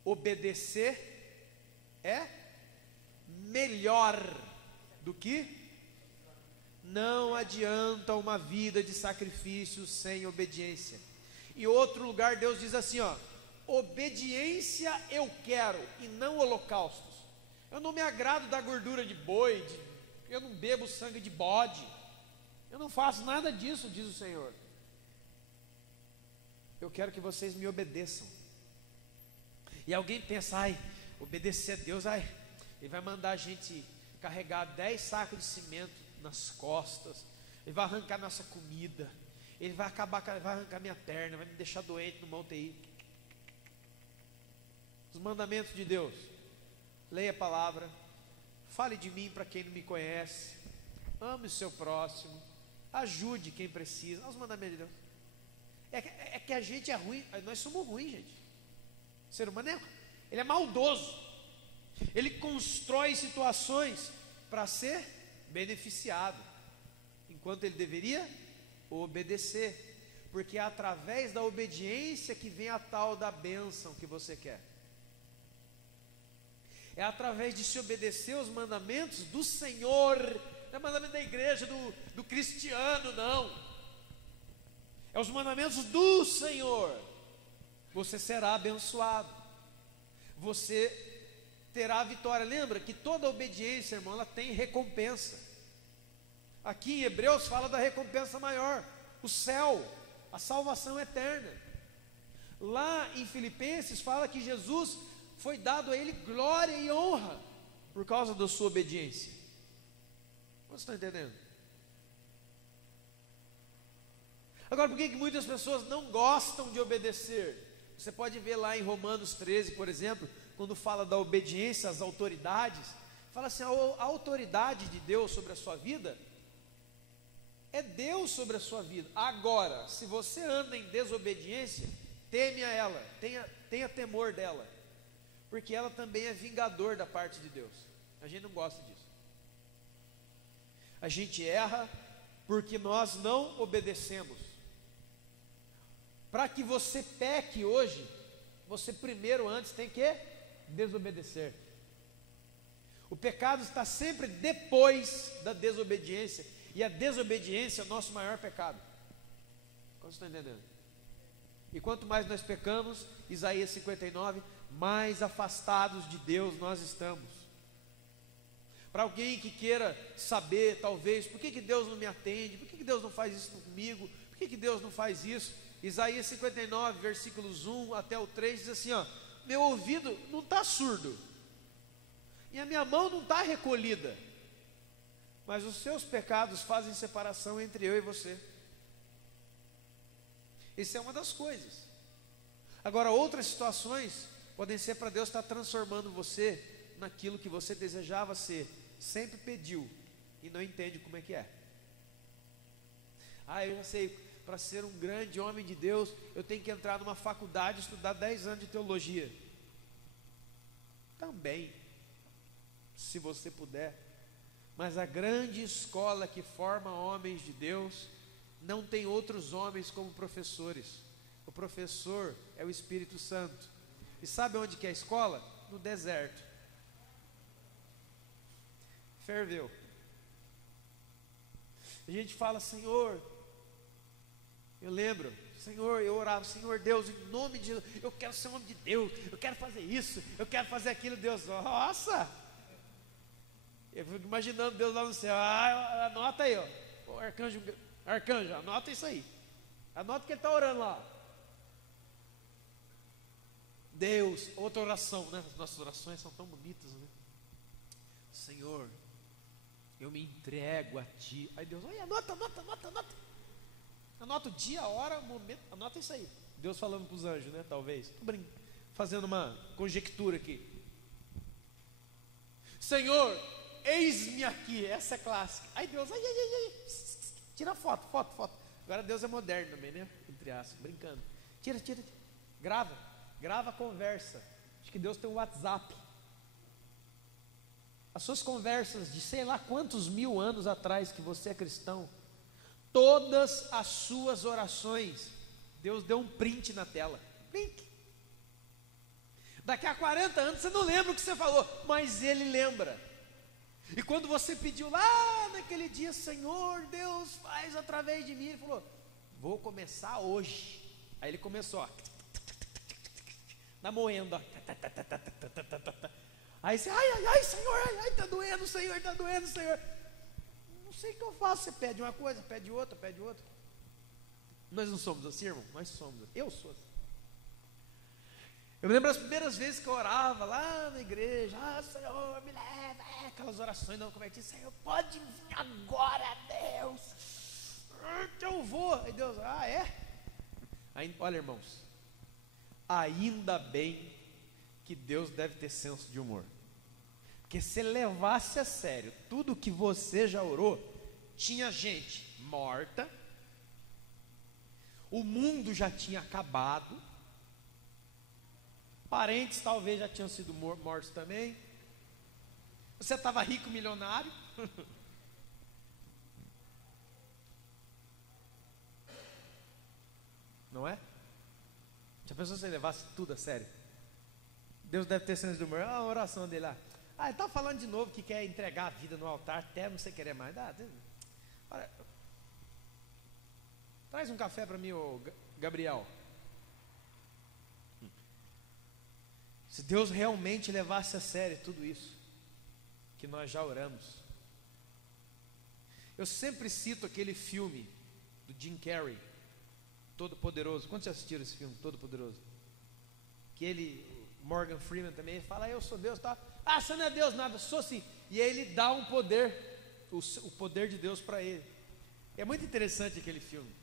Obedecer é melhor do que Não adianta uma vida de sacrifício sem obediência. Em outro lugar Deus diz assim, ó: obediência eu quero e não holocaustos. Eu não me agrado da gordura de boi, eu não bebo sangue de bode, eu não faço nada disso, diz o Senhor. Eu quero que vocês me obedeçam. E alguém pensa, ai, obedecer a Deus, ai, Ele vai mandar a gente carregar 10 sacos de cimento nas costas, Ele vai arrancar nossa comida, Ele vai arrancar minha perna, vai me deixar doente numa UTI. Os mandamentos de Deus: leia a palavra, fale de mim para quem não me conhece, ame o seu próximo, ajude quem precisa. Os mandamentos de Deus. É que a gente é ruim, nós somos ruins, gente. O ser humano ele é maldoso, ele constrói situações para ser beneficiado, enquanto ele deveria obedecer, porque é através da obediência que vem a tal da bênção que você quer. É através de se obedecer os mandamentos do Senhor, não é mandamento da igreja, do cristiano, não. É os mandamentos do Senhor. Você será abençoado, você terá a vitória. Lembra que toda obediência, irmão, ela tem recompensa. Aqui em Hebreus fala da recompensa maior, o céu, a salvação eterna. Lá em Filipenses fala que Jesus foi dado a ele glória e honra por causa da sua obediência. Você está entendendo? Agora, por que muitas pessoas não gostam de obedecer? Você pode ver lá em Romanos 13, por exemplo, quando fala da obediência às autoridades, fala assim: a autoridade de Deus sobre a sua vida é Deus sobre a sua vida. Agora, se você anda em desobediência, teme a ela, tenha temor dela, porque ela também é vingador da parte de Deus. A gente não gosta disso. A gente erra porque nós não obedecemos. Para que você peque hoje, você primeiro antes tem que desobedecer. O pecado está sempre depois da desobediência, e a desobediência é o nosso maior pecado. Como você está entendendo? E quanto mais nós pecamos, Isaías 59, mais afastados de Deus nós estamos. Para alguém que queira saber, talvez, por que Deus não me atende, por que Deus não faz isso comigo, por que Deus não faz isso? Isaías 59, versículos 1 até o 3, diz assim, ó: meu ouvido não está surdo, e a minha mão não está recolhida, mas os seus pecados fazem separação entre eu e você. Isso é uma das coisas. Agora, outras situações podem ser para Deus estar transformando você naquilo que você desejava ser, sempre pediu e não entende como é que é. Ah, eu já sei, para ser um grande homem de Deus, eu tenho que entrar numa faculdade e estudar 10 anos de teologia. Também, se você puder. Mas a grande escola que forma homens de Deus não tem outros homens como professores. O professor é o Espírito Santo. E sabe onde que é a escola? No deserto. Ferveu. A gente fala: Senhor, eu lembro, Senhor, eu orava: Senhor Deus, em nome de Jesus, eu quero ser um homem de Deus, eu quero fazer isso, eu quero fazer aquilo. Deus, nossa, eu fico imaginando Deus lá no céu. Ah, anota aí, ó, o arcanjo, anota isso aí, anota que ele está orando lá. Deus, outra oração, né? As nossas orações são tão bonitas, né? Senhor, eu me entrego a Ti. Aí Deus, olha, anota. Anota o dia, a hora, o momento, anota isso aí. Deus falando para os anjos, né? Talvez. Estou fazendo uma conjectura aqui. Senhor, eis-me aqui. Essa é clássica. Aí Deus, ai. Tira foto. Agora Deus é moderno também, né? Entre aspas, brincando. Tira. Grava a conversa. Acho que Deus tem um WhatsApp. As suas conversas de sei lá quantos mil anos atrás que você é cristão, todas as suas orações, Deus deu um print na tela. Print. Daqui a 40 anos você não lembra o que você falou, mas Ele lembra. E quando você pediu lá naquele dia, Senhor, Deus faz através de mim, ele falou, vou começar hoje. Aí ele começou, ó, moendo, ó. Aí você, ai, Senhor, ai, tá doendo, Senhor, tá doendo, Senhor. Não sei o que eu faço, você pede uma coisa, pede outra, pede outra. Nós não somos assim, irmão? Nós somos, eu sou assim. Eu me lembro das primeiras vezes que eu orava lá na igreja, Senhor, me leva, aquelas orações não convertidas, Senhor, pode vir agora, Deus, que eu vou. Aí Deus, é? Aí, olha, irmãos, ainda bem que Deus deve ter senso de humor, porque se levasse a sério tudo que você já orou, tinha gente morta, o mundo já tinha acabado, parentes talvez já tinham sido mortos também, você estava rico, milionário, não é? Já pensou se você levasse tudo a sério? Deus deve ter senso de humor. A oração dele lá, ele está falando de novo que quer entregar a vida no altar até não sei querer mais. Olha, traz um café para mim, ô Gabriel. Se Deus realmente levasse a sério tudo isso que nós já oramos. Eu sempre cito aquele filme do Jim Carrey, Todo Poderoso. Quantos já assistiram esse filme, Todo Poderoso? Que ele, Morgan Freeman também, ele fala, eu sou Deus, tá? Você não é Deus nada, sou sim. E aí ele dá um poder, o poder de Deus para ele. É muito interessante aquele filme.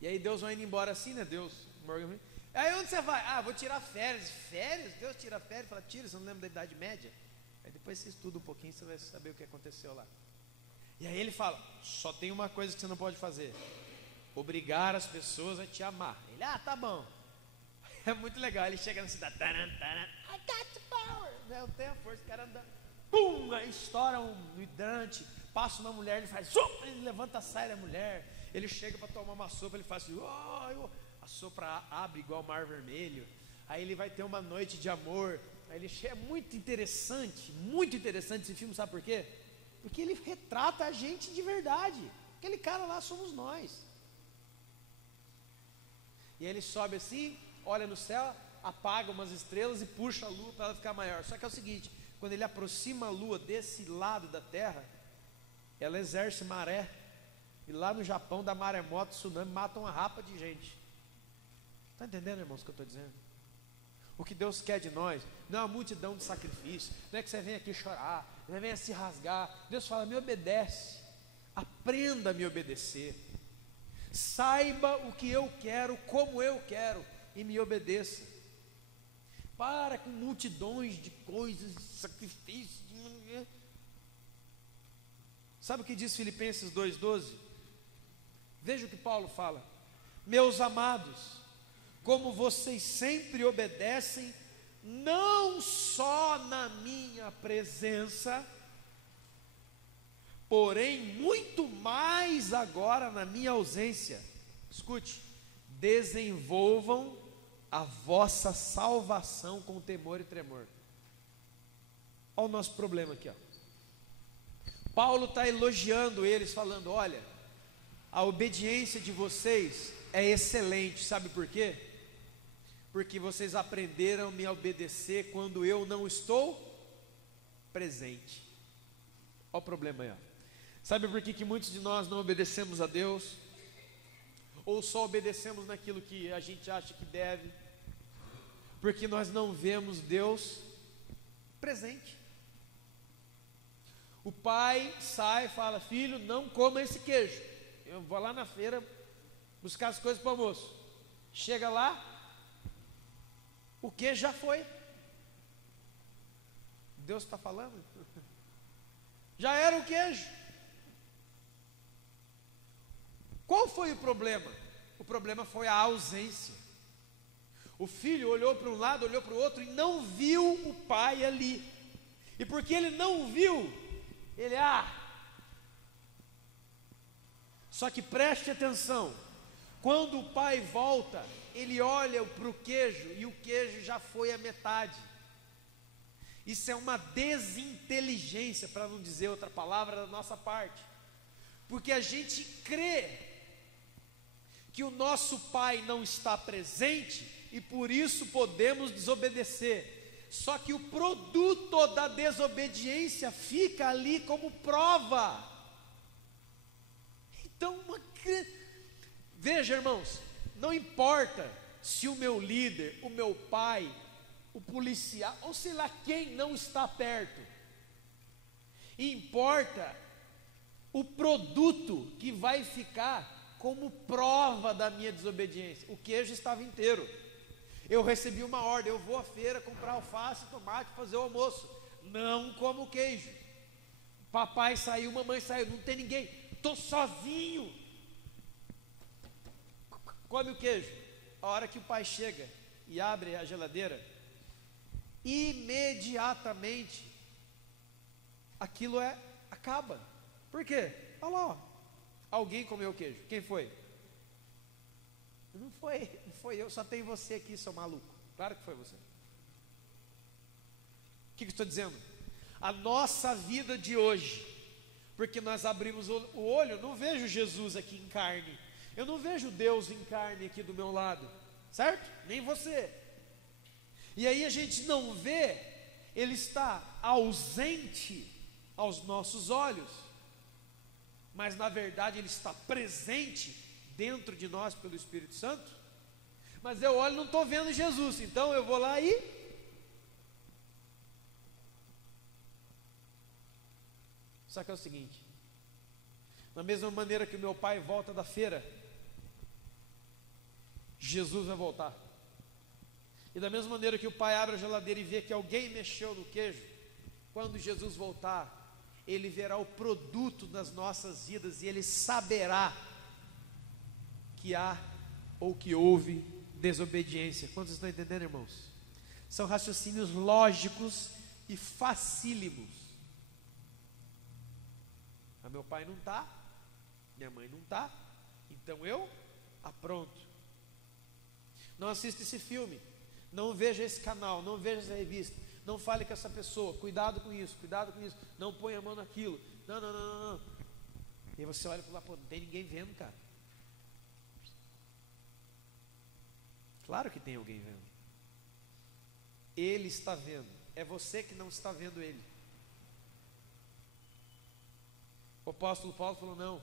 E aí Deus vai indo embora assim, né? Deus, Morgan Freeman. Aí onde você vai? Vou tirar férias. Férias? Deus tira férias? Fala, tira, você não lembra da Idade Média? Aí depois você estuda um pouquinho, você vai saber o que aconteceu lá. E aí ele fala, só tem uma coisa que você não pode fazer: obrigar as pessoas a te amar. Ele, tá bom. É muito legal, ele chega na cidade, I got the power, eu tenho a força, o cara anda, pum, aí estoura um hidrante, passa uma mulher, ele faz, ele levanta a saia da mulher, ele chega para tomar uma sopa, ele faz assim, a sopa abre igual mar vermelho, aí ele vai ter uma noite de amor, aí ele chega, é muito interessante esse filme, sabe por quê? Porque ele retrata a gente de verdade, aquele cara lá somos nós. E ele sobe assim, olha no céu, apaga umas estrelas e puxa a lua para ela ficar maior. Só que é o seguinte, quando ele aproxima a lua desse lado da terra, ela exerce maré, e lá no Japão dá maremoto, tsunami, mata uma rapa de gente. Está entendendo, irmãos, o que eu estou dizendo? O que Deus quer de nós não é uma multidão de sacrifício, não é que você venha aqui chorar, não venha se rasgar. Deus fala, me obedece, aprenda a me obedecer, saiba o que eu quero, como eu quero, e me obedeça. Para com multidões de coisas, de sacrifícios. Sabe o que diz Filipenses 2,12? Veja o que Paulo fala: meus amados, como vocês sempre obedecem, não só na minha presença, porém muito mais agora na minha ausência. Escute, desenvolvam a vossa salvação com temor e tremor. Olha o nosso problema aqui, ó. Paulo está elogiando eles, falando, olha, a obediência de vocês é excelente, sabe por quê? Porque vocês aprenderam a me obedecer quando eu não estou presente. Olha o problema aí, ó. Sabe por que muitos de nós não obedecemos a Deus? Ou só obedecemos naquilo que a gente acha que deve? Porque nós não vemos Deus presente. O pai sai e fala, filho, não coma esse queijo, eu vou lá na feira buscar as coisas para o almoço. Chega lá, o queijo já foi. Deus está falando? Já era o queijo. Qual foi o problema? O problema foi a ausência. O filho olhou para um lado, olhou para o outro e não viu o pai ali. E porque ele não viu, ele, só que preste atenção, quando o pai volta, ele olha para o queijo e o queijo já foi a metade. Isso é uma desinteligência, para não dizer outra palavra, da nossa parte, porque a gente crê que o nosso pai não está presente e por isso podemos desobedecer. Só que o produto da desobediência fica ali como prova. Então, veja, irmãos, não importa se o meu líder, o meu pai, o policial, ou sei lá quem não está perto, importa o produto que vai ficar como prova da minha desobediência. O queijo estava inteiro. Eu recebi uma ordem, eu vou à feira comprar alface, tomate, fazer o almoço. Não como queijo. Papai saiu, mamãe saiu, não tem ninguém. Estou sozinho. Come o queijo. A hora que o pai chega e abre a geladeira, imediatamente aquilo acaba. Por quê? Olha lá, ó. Alguém comeu o queijo. Quem foi? Não foi eu, só tem você aqui, seu maluco. Claro que foi você. O que eu estou dizendo? A nossa vida de hoje, porque nós abrimos o olho, não vejo Jesus aqui em carne, eu não vejo Deus em carne aqui do meu lado, certo? Nem você. E aí a gente não vê, Ele está ausente aos nossos olhos, mas na verdade Ele está presente dentro de nós pelo Espírito Santo. Mas eu olho e não estou vendo Jesus, então eu vou lá e só que é o seguinte: da mesma maneira que o meu pai volta da feira, Jesus vai voltar. E da mesma maneira que o pai abre a geladeira e vê que alguém mexeu no queijo, quando Jesus voltar, Ele verá o produto das nossas vidas e Ele saberá que há ou que houve desobediência. Quantos estão entendendo, irmãos? São raciocínios lógicos e facílimos. Mas meu pai não está, minha mãe não está, então eu apronto. Não assista esse filme, não veja esse canal, não veja essa revista, não fale com essa pessoa, cuidado com isso, não ponha a mão naquilo, não. E aí você olha para lá, pô, não tem ninguém vendo, cara. Claro que tem alguém vendo. Ele está vendo, é você que não está vendo Ele. O apóstolo Paulo falou: não,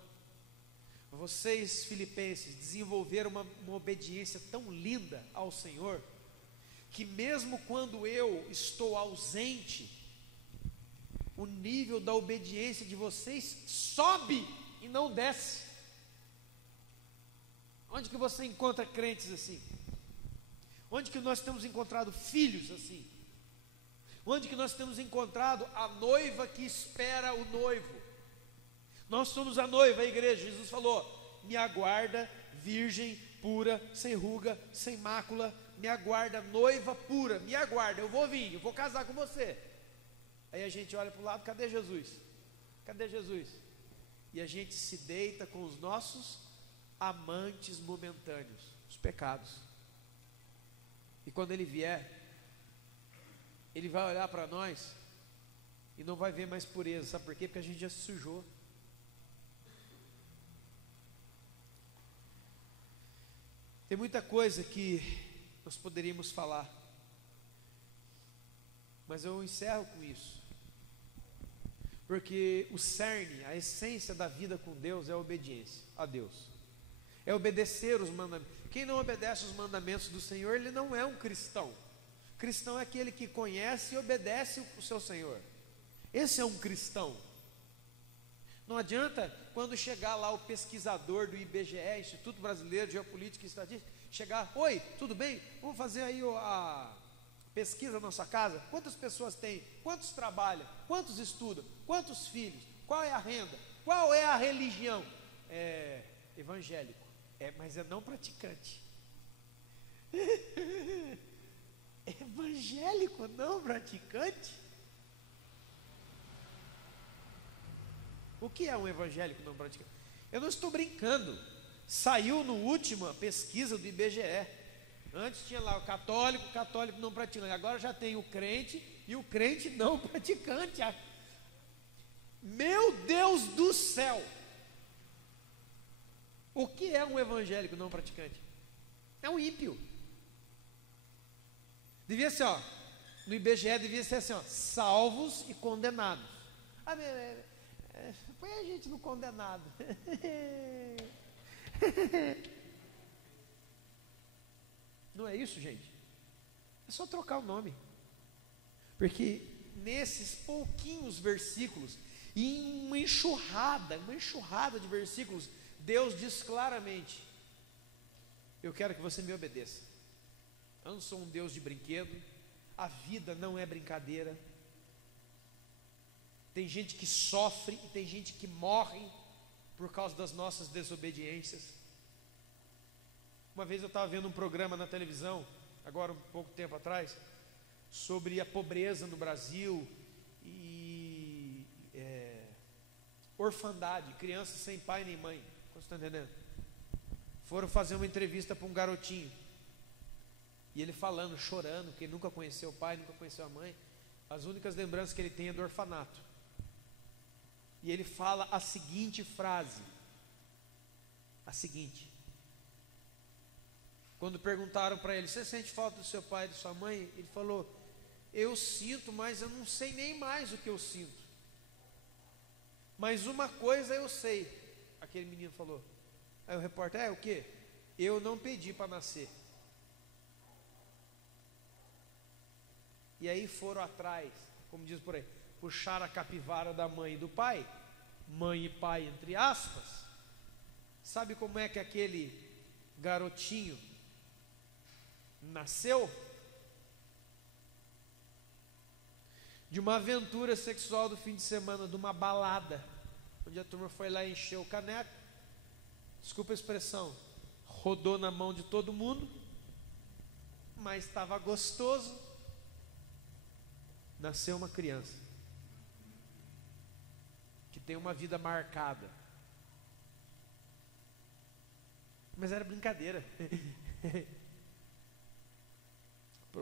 vocês filipenses desenvolveram uma obediência tão linda ao Senhor, que mesmo quando eu estou ausente, o nível da obediência de vocês sobe e não desce. Onde que você encontra crentes assim? Onde que nós temos encontrado filhos assim? Onde que nós temos encontrado a noiva que espera o noivo? Nós somos a noiva, a igreja. Jesus falou: me aguarda, virgem, pura, sem ruga, sem mácula, me aguarda, noiva pura, me aguarda, eu vou vir, eu vou casar com você. Aí a gente olha para o lado, cadê Jesus? Cadê Jesus? E a gente se deita com os nossos amantes momentâneos, os pecados. E quando Ele vier, Ele vai olhar para nós e não vai ver mais pureza. Sabe por quê? Porque a gente já se sujou. Tem muita coisa que nós poderíamos falar, mas eu encerro com isso, porque o cerne, a essência da vida com Deus é a obediência a Deus, é obedecer os mandamentos. Quem não obedece os mandamentos do Senhor, ele não é um cristão. Cristão é aquele que conhece e obedece o seu Senhor. Esse é um cristão. Não adianta quando chegar lá o pesquisador do IBGE, Instituto Brasileiro de Geopolítica e Estatística, chegar: oi, tudo bem? Vamos fazer aí a pesquisa na nossa casa. Quantas pessoas tem? Quantos trabalham? Quantos estudam? Quantos filhos? Qual é a renda? Qual é a religião? É evangélico. Mas é não praticante. Evangélico não praticante? O que é um evangélico não praticante? Eu não estou brincando. Saiu no última pesquisa do IBGE. Antes tinha lá o católico não praticante. Agora já tem o crente E o crente não praticante. Meu Deus do céu! O que é um evangélico não praticante? É um ímpio. Devia ser, ó, no IBGE devia ser assim, ó, salvos e condenados. Põe a gente no condenado. Não é isso, gente? É só trocar o nome. Porque nesses pouquinhos versículos, e uma enxurrada de versículos, Deus diz claramente: eu quero que você me obedeça. Eu não sou um Deus de brinquedo. A vida não é brincadeira. Tem gente que sofre e tem gente que morre por causa das nossas desobediências. Uma vez eu estava vendo um programa na televisão, agora um pouco tempo atrás, sobre a pobreza no Brasil e orfandade, crianças sem pai nem mãe. Você está entendendo? Foram fazer uma entrevista para um garotinho, e ele falando, chorando, que ele nunca conheceu o pai, nunca conheceu a mãe. As únicas lembranças que ele tem é do orfanato. E ele fala a seguinte frase, quando perguntaram para ele: você sente falta do seu pai e de sua mãe? Ele falou: eu sinto, mas eu não sei nem mais o que eu sinto. Mas uma coisa eu sei. Aquele menino falou. Aí o repórter: o quê? Eu não pedi para nascer. E aí foram atrás, como diz por aí, puxaram a capivara da mãe e do pai, mãe e pai entre aspas. Sabe como é que aquele garotinho nasceu? De uma aventura sexual do fim de semana, de uma balada, onde a turma foi lá encher o caneco, desculpa a expressão, rodou na mão de todo mundo, mas estava gostoso. Nasceu uma criança que tem uma vida marcada. Mas era brincadeira.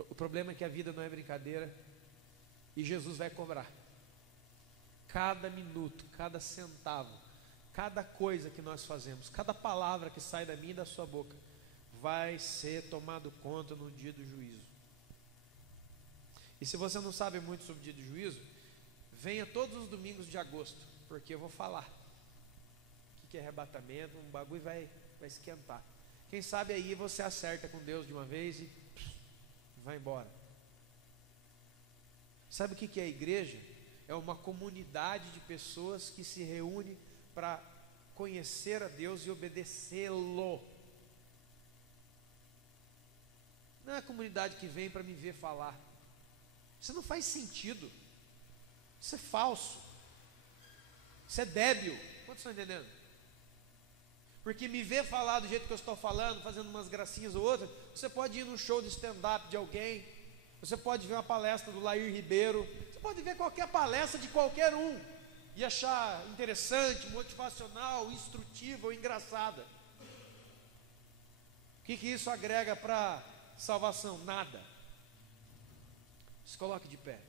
O problema é que a vida não é brincadeira, e Jesus vai cobrar cada minuto, cada centavo, cada coisa que nós fazemos, cada palavra que sai da minha e da sua boca vai ser tomado conta no dia do juízo. E se você não sabe muito sobre o dia do juízo, venha todos os domingos de agosto, porque eu vou falar o que é arrebatamento, um bagulho vai esquentar. Quem sabe aí você acerta com Deus de uma vez e vai embora. Sabe o que é a igreja? É uma comunidade de pessoas que se reúne para conhecer a Deus e obedecê-lo. Não é a comunidade que vem para me ver falar. Isso não faz sentido. Isso é falso. Isso é débil. Quantos estão entendendo? Porque me ver falar do jeito que eu estou falando, fazendo umas gracinhas ou outras, você pode ir num show de stand-up de alguém, você pode ver uma palestra do Lair Ribeiro, você pode ver qualquer palestra de qualquer um e achar interessante, motivacional, instrutiva ou engraçada. O que isso agrega para salvação? Nada. Se coloque de pé.